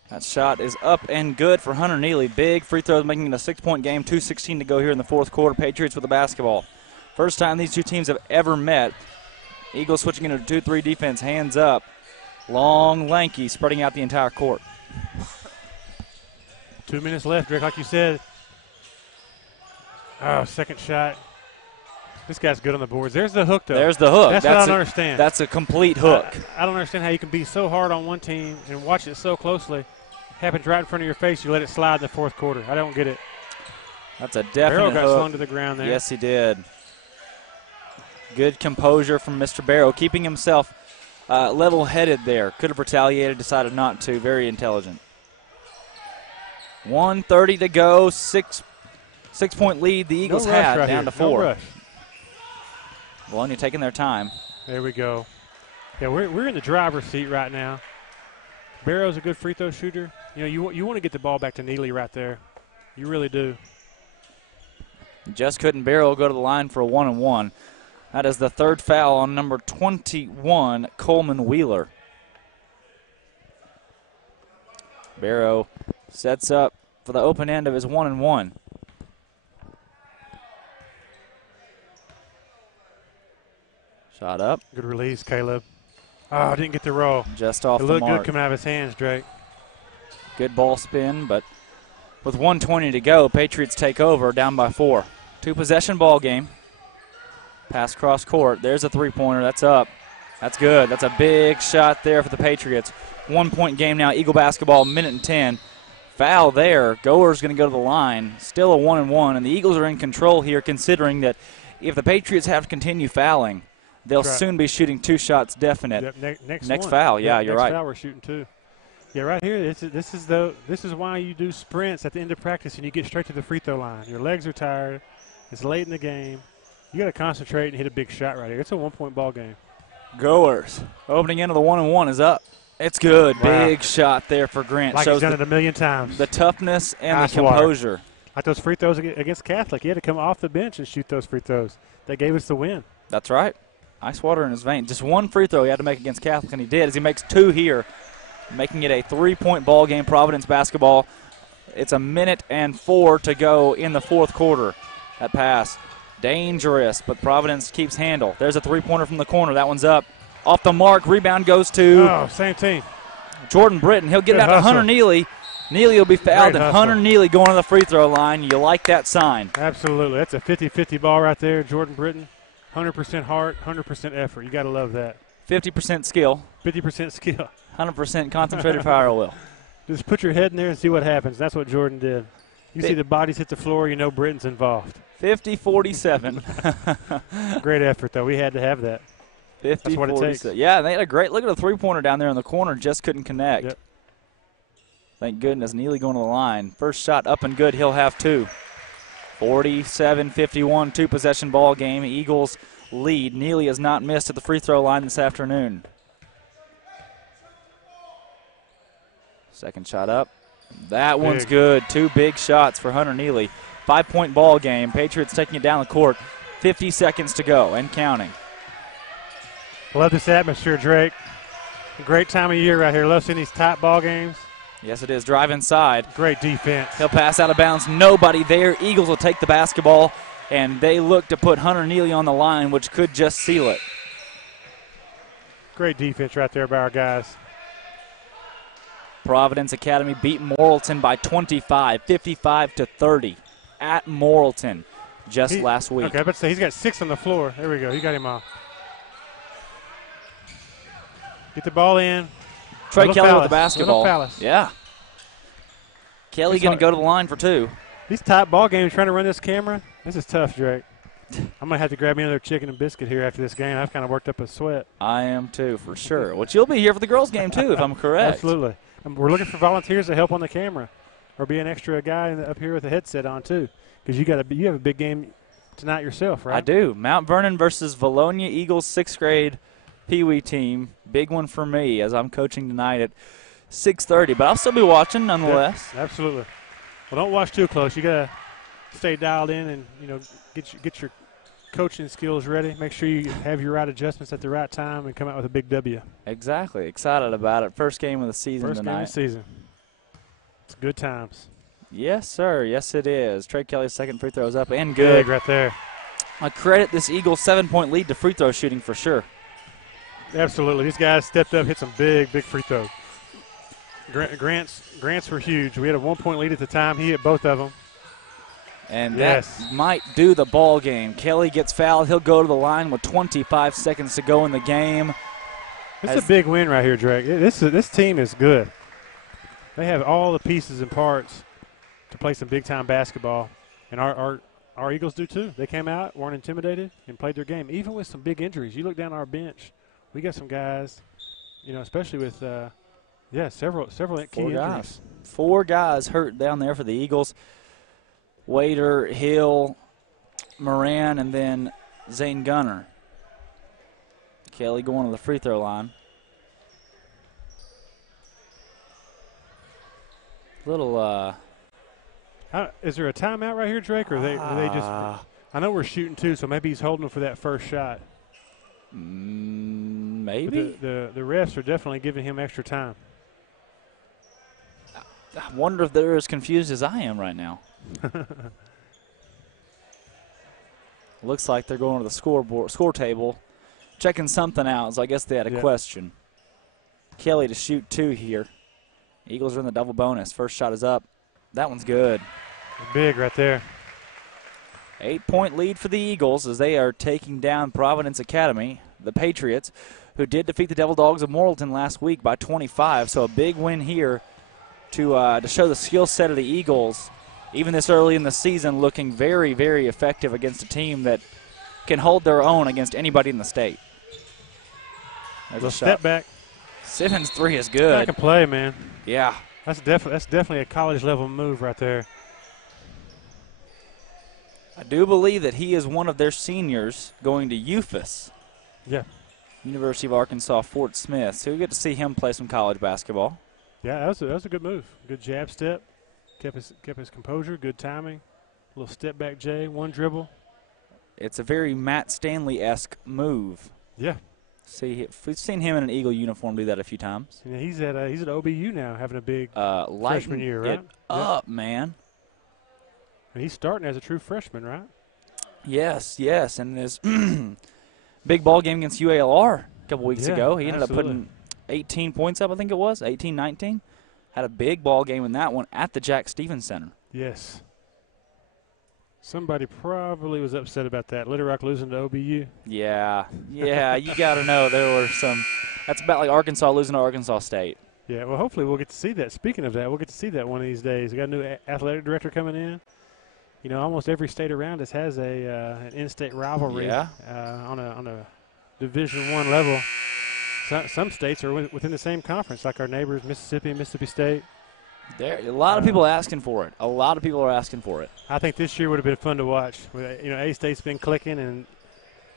That shot is up and good for Hunter Neely. Big free throws, making it a 6-point game. 2:16 to go here in the fourth quarter. Patriots with the basketball. First time these two teams have ever met. Eagles switching into 2-3 defense, hands up. Long, lanky, spreading out the entire court. 2 minutes left, Drake, like you said. Oh, second shot. This guy's good on the boards. There's the hook, though. There's the hook. That's what I don't understand. That's a complete hook. I don't understand how you can be so hard on one team and watch it so closely. Happens right in front of your face. You let it slide in the fourth quarter. I don't get it. That's a definite Barrow got hook. slung to the ground there. Yes, he did. Good composure from Mr. Barrow, keeping himself level-headed there. Could have retaliated, decided not to. Very intelligent. 1:30 to go. Six-point lead the Eagles had, down to 4. No rush. Vilonia taking their time. There we go. Yeah, we're in the driver's seat right now. Barrow's a good free throw shooter. You want to get the ball back to Neely right there. You really do. Just couldn't Barrow go to the line for a 1-and-1. That is the third foul on number 21, Coleman Wheeler. Barrow sets up for the open end of his 1-and-1. Shot up. Good release, Caleb. Oh, didn't get the roll. Just off it the looked mark. good coming out of his hands, Drake. Good ball spin, but with 1:20 to go, Patriots take over, down by 4. 2-possession ball game. Pass cross court. There's a three-pointer. That's up. That's good. That's a big shot there for the Patriots. 1-point game now. Eagle basketball, 1:10. Foul there. Goer's going to go to the line. Still a 1-and-1, and the Eagles are in control here, considering that if the Patriots have to continue fouling, they'll soon be shooting 2 shots definite. Yep, next foul. Yeah, you're right. Next foul we're shooting 2. Yeah, right here. This is why you do sprints at the end of practice and you get straight to the free throw line. Your legs are tired. It's late in the game. You got to concentrate and hit a big shot right here. It's a 1-point ball game. Goers opening into the 1-and-1 is up. It's good. Wow. Big shot there for Grant. Like Shows he's done it a million times. the toughness and Ice the composure. Water. Like those free throws against Catholic. He had to come off the bench and shoot those free throws. They gave us the win. That's right. Ice water in his veins. Just one free throw he had to make against Catholic, and he did, as he makes 2 here, making it a 3-point ball game, Providence basketball. It's 1:04 to go in the fourth quarter. That pass, dangerous, but Providence keeps handle. There's a three-pointer from the corner. That one's up. Off the mark, rebound goes to same team. Jordan Britton. He'll get it out to Hunter Neely. Neely will be fouled, and Hunter Neely going to the free throw line. You like that sign. Absolutely. That's a 50-50 ball right there, Jordan Britton. 100% heart, 100% effort. You got to love that. 50% skill. 50% skill. 100% concentrated power will. Just put your head in there and see what happens. That's what Jordan did. You see the bodies hit the floor, you know Britton's involved. 50-47. Great effort, though. We had to have that. 50, That's what it takes. Yeah, they had a great look at the three-pointer down there in the corner. Just couldn't connect. Yep. Thank goodness. Neely going to the line. First shot up and good. He'll have 2. 47-51, 2-possession ball game. Eagles lead. Neely has not missed at the free throw line this afternoon. Second shot up. That one's good. 2 big shots for Hunter Neely. 5-point ball game. Patriots taking it down the court. 50 seconds to go and counting. Love this atmosphere, Drake. A great time of year right here. Love seeing these tight ball games. Yes, it is. Drive inside. Great defense. He'll pass out of bounds. Nobody there. Eagles will take the basketball, and they look to put Hunter Neely on the line, which could just seal it. Great defense right there by our guys. Providence Academy beat Morrilton by 25, 55-30 at Morrilton last week. Okay, I was about to say he's got 6 on the floor. There we go. He got him off. Get the ball in. Trey Kelly with the basketball. Palace. Yeah. Kelly going to go to the line for 2. These tight ball games, trying to run this camera, this is tough, Drake. I'm going to have to grab me another chicken and biscuit here after this game. I've kind of worked up a sweat. I am too, for sure. Which you'll be here for the girls' game too, if I'm correct. Absolutely. We're looking for volunteers to help on the camera or be an extra guy up here with a headset on too, because you have a big game tonight yourself, right? I do. Mount Vernon versus Vilonia Eagles 6th grade Pee Wee team. Big one for me as I'm coaching tonight at 6:30, but I'll still be watching nonetheless. Yep, absolutely. Well, don't watch too close. You gotta stay dialed in and get your coaching skills ready. Make sure you have your right adjustments at the right time and come out with a big W. Exactly. Excited about it. First game of the season tonight. First game of the season. It's good times. Yes, sir. Yes, it is. Trey Kelly's second free throw is up and good. Big right there. I credit this Eagles 7-point lead to free throw shooting for sure. Absolutely. These guys stepped up, hit some big free throws. Grants were huge. We had a 1-point lead at the time. He hit both of them. And that might do the ball game. Kelly gets fouled. He'll go to the line with 25 seconds to go in the game. It's a big win right here, Drake. This team is good. They have all the pieces and parts to play some big-time basketball. And our Eagles do too. They came out, weren't intimidated, and played their game, even with some big injuries. You look down our bench. We got some guys, especially with, several key injuries. 4 guys hurt down there for the Eagles. Wader, Hill, Moran, and then Zane Gunner. Kelly going to the free throw line. Is there a timeout right here, Drake, or are they just? I know we're shooting 2, so maybe he's holding for that first shot. Maybe. The refs are definitely giving him extra time. I wonder if they're as confused as I am right now. Looks like they're going to the score table, checking something out. So I guess they had a question. Kelly to shoot 2 here. Eagles are in the double bonus. First shot is up. That one's good. Big right there. 8-point lead for the Eagles as they are taking down Providence Academy, the Patriots, who did defeat the Devil Dogs of Morrilton last week by 25. So a big win here to show the skill set of the Eagles, even this early in the season, looking very, very effective against a team that can hold their own against anybody in the state. There's a step back. Simmons' 3 is good. Back and play, man. Yeah. That's definitely a college-level move right there. I do believe that he is one of their seniors going to UFAS. Yeah. University of Arkansas, Fort Smith. So we get to see him play some college basketball. Yeah, that was a good move. Good jab step. Kept his composure. Good timing. A little step back J, 1 dribble. It's a very Matt Stanley-esque move. Yeah. See, we've seen him in an Eagle uniform do that a few times. Yeah, he's at OBU now, having a big freshman year, right? Up, man. And he's starting as a true freshman, right? Yes, and this big ball game against UALR a couple weeks ago, he ended up putting 18 points up, I think it was, 18, 19. Had a big ball game in that one at the Jack Stevens Center. Yes. Somebody probably was upset about that. Little Rock losing to OBU. Yeah, you got to know there were some. That's about like Arkansas losing to Arkansas State. Yeah, well, hopefully we'll get to see that. Speaking of that, we'll get to see that one of these days. We got a new athletic director coming in. You know, almost every state around us has an in-state rivalry on a Division I level. Some states are within the same conference, like our neighbors, Mississippi, Mississippi State. There, a lot of people asking for it. A lot of people are asking for it. I think this year would have been fun to watch. You know, A-State's been clicking, and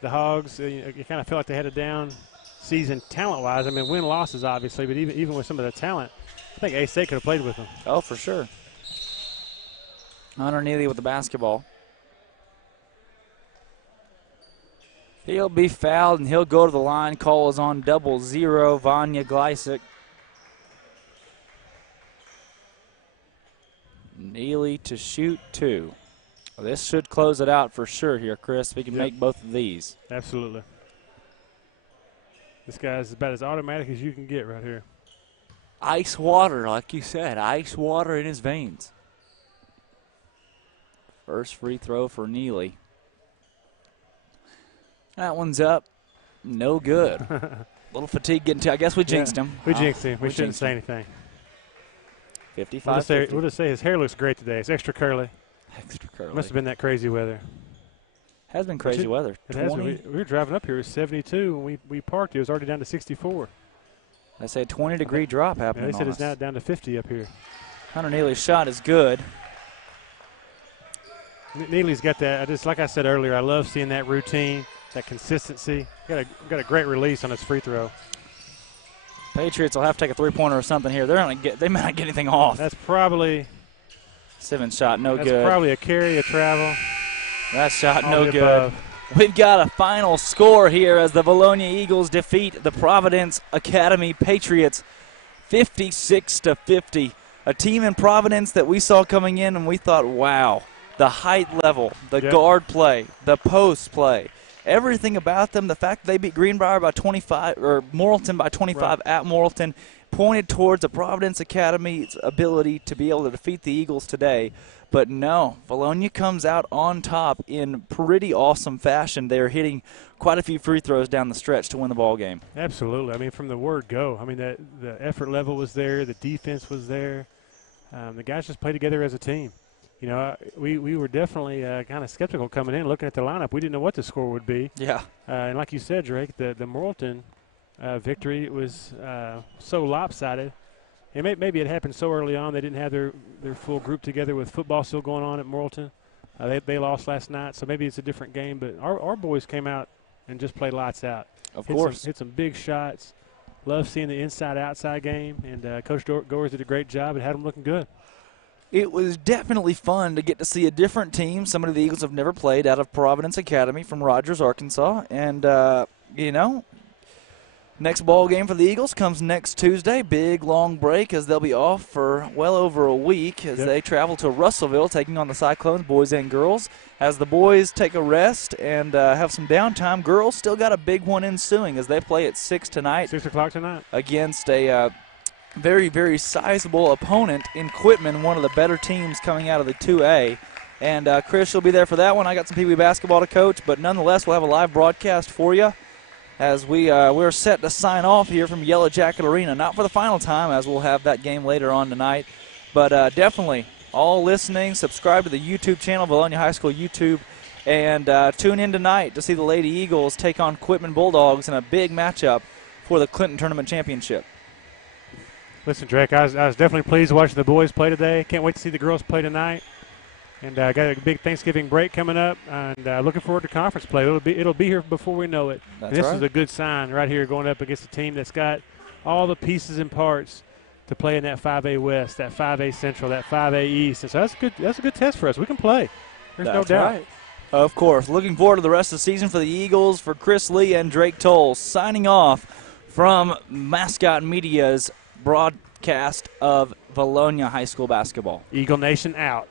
the Hogs, you kind of felt like they had a down season talent-wise. I mean, win-losses, obviously, but even with some of the talent, I think A-State could have played with them. Oh, for sure. Hunter Neely with the basketball. He'll be fouled, and he'll go to the line. Call is on 0-0, Vanya Gleisick. Neely to shoot 2. This should close it out for sure here, Chris. We can make both of these. Absolutely. This guy's about as automatic as you can get right here. Ice water, like you said. Ice water in his veins. First free throw for Neely. That one's up. No good. Little fatigue getting to. I guess we jinxed him. We jinxed him. We shouldn't say anything. 55. We'll just say his hair looks great today. It's extra curly. Extra curly. Must have been that crazy weather. Has been crazy weather. It has. We were driving up here. It was 72. When we parked, it was already down to 64. They say a 20-degree drop happening. Yeah, they said it's now down to 50 up here. Hunter Neely's shot is good. Neely's got that. Like I said earlier, I love seeing that routine, that consistency. Got a great release on his free throw. Patriots will have to take a three-pointer or something here. They might not get anything off. That's probably Simmons shot, no good. That's probably a carry, a travel. That shot, no good. We've got a final score here as the Vilonia Eagles defeat the Providence Academy Patriots 56-50. A team in Providence that we saw coming in and we thought, wow, the height level, the guard play, the post play, everything about them, the fact that they beat Greenbrier by 25, or Morrilton by 25 at Morrilton, pointed towards the Providence Academy's ability to be able to defeat the Eagles today. But no, Vilonia comes out on top in pretty awesome fashion. They're hitting quite a few free throws down the stretch to win the ball game. Absolutely. I mean, from the word go, I mean, the effort level was there. The defense was there. The guys just played together as a team. You know, we were definitely kind of skeptical coming in, looking at the lineup. We didn't know what the score would be. Yeah. And like you said, Drake, the Morrilton victory was so lopsided. And maybe it happened so early on they didn't have their full group together with football still going on at Morrilton. They lost last night, so maybe it's a different game. But our boys came out and just played lights out. Of course. Hit some big shots. Love seeing the inside-outside game. And Coach Gores did a great job and had them looking good. It was definitely fun to get to see a different team, somebody the Eagles have never played, out of Providence Academy from Rogers, Arkansas. And, you know, next ball game for the Eagles comes next Tuesday. Big, long break as they'll be off for well over a week as they travel to Russellville, taking on the Cyclones, boys and girls. As the boys take a rest and have some downtime, girls still got a big one ensuing as they play at 6 tonight. 6 o'clock tonight. Against a very, very sizable opponent in Quitman, one of the better teams coming out of the 2A. And Chris will be there for that one. I got some Pee Wee basketball to coach, but nonetheless, we'll have a live broadcast for you as we're set to sign off here from Yellow Jacket Arena. Not for the final time, as we'll have that game later on tonight, but definitely all listening, subscribe to the YouTube channel, Vilonia High School YouTube, and tune in tonight to see the Lady Eagles take on Quitman Bulldogs in a big matchup for the Clinton Tournament Championship. Listen, Drake, I was definitely pleased watching the boys play today. Can't wait to see the girls play tonight. And got a big Thanksgiving break coming up, and looking forward to conference play. It'll be here before we know it. That's and this right. is a good sign right here, going up against a team that's got all the pieces and parts to play in that 5A West, that 5A Central, that 5A East. And so that's a good test for us. We can play. There's no doubt. Right. Of course. Looking forward to the rest of the season for the Eagles. For Chris Lee and Drake Toll, signing off from Mascot Media's broadcast of Vilonia High School basketball. Eagle Nation out.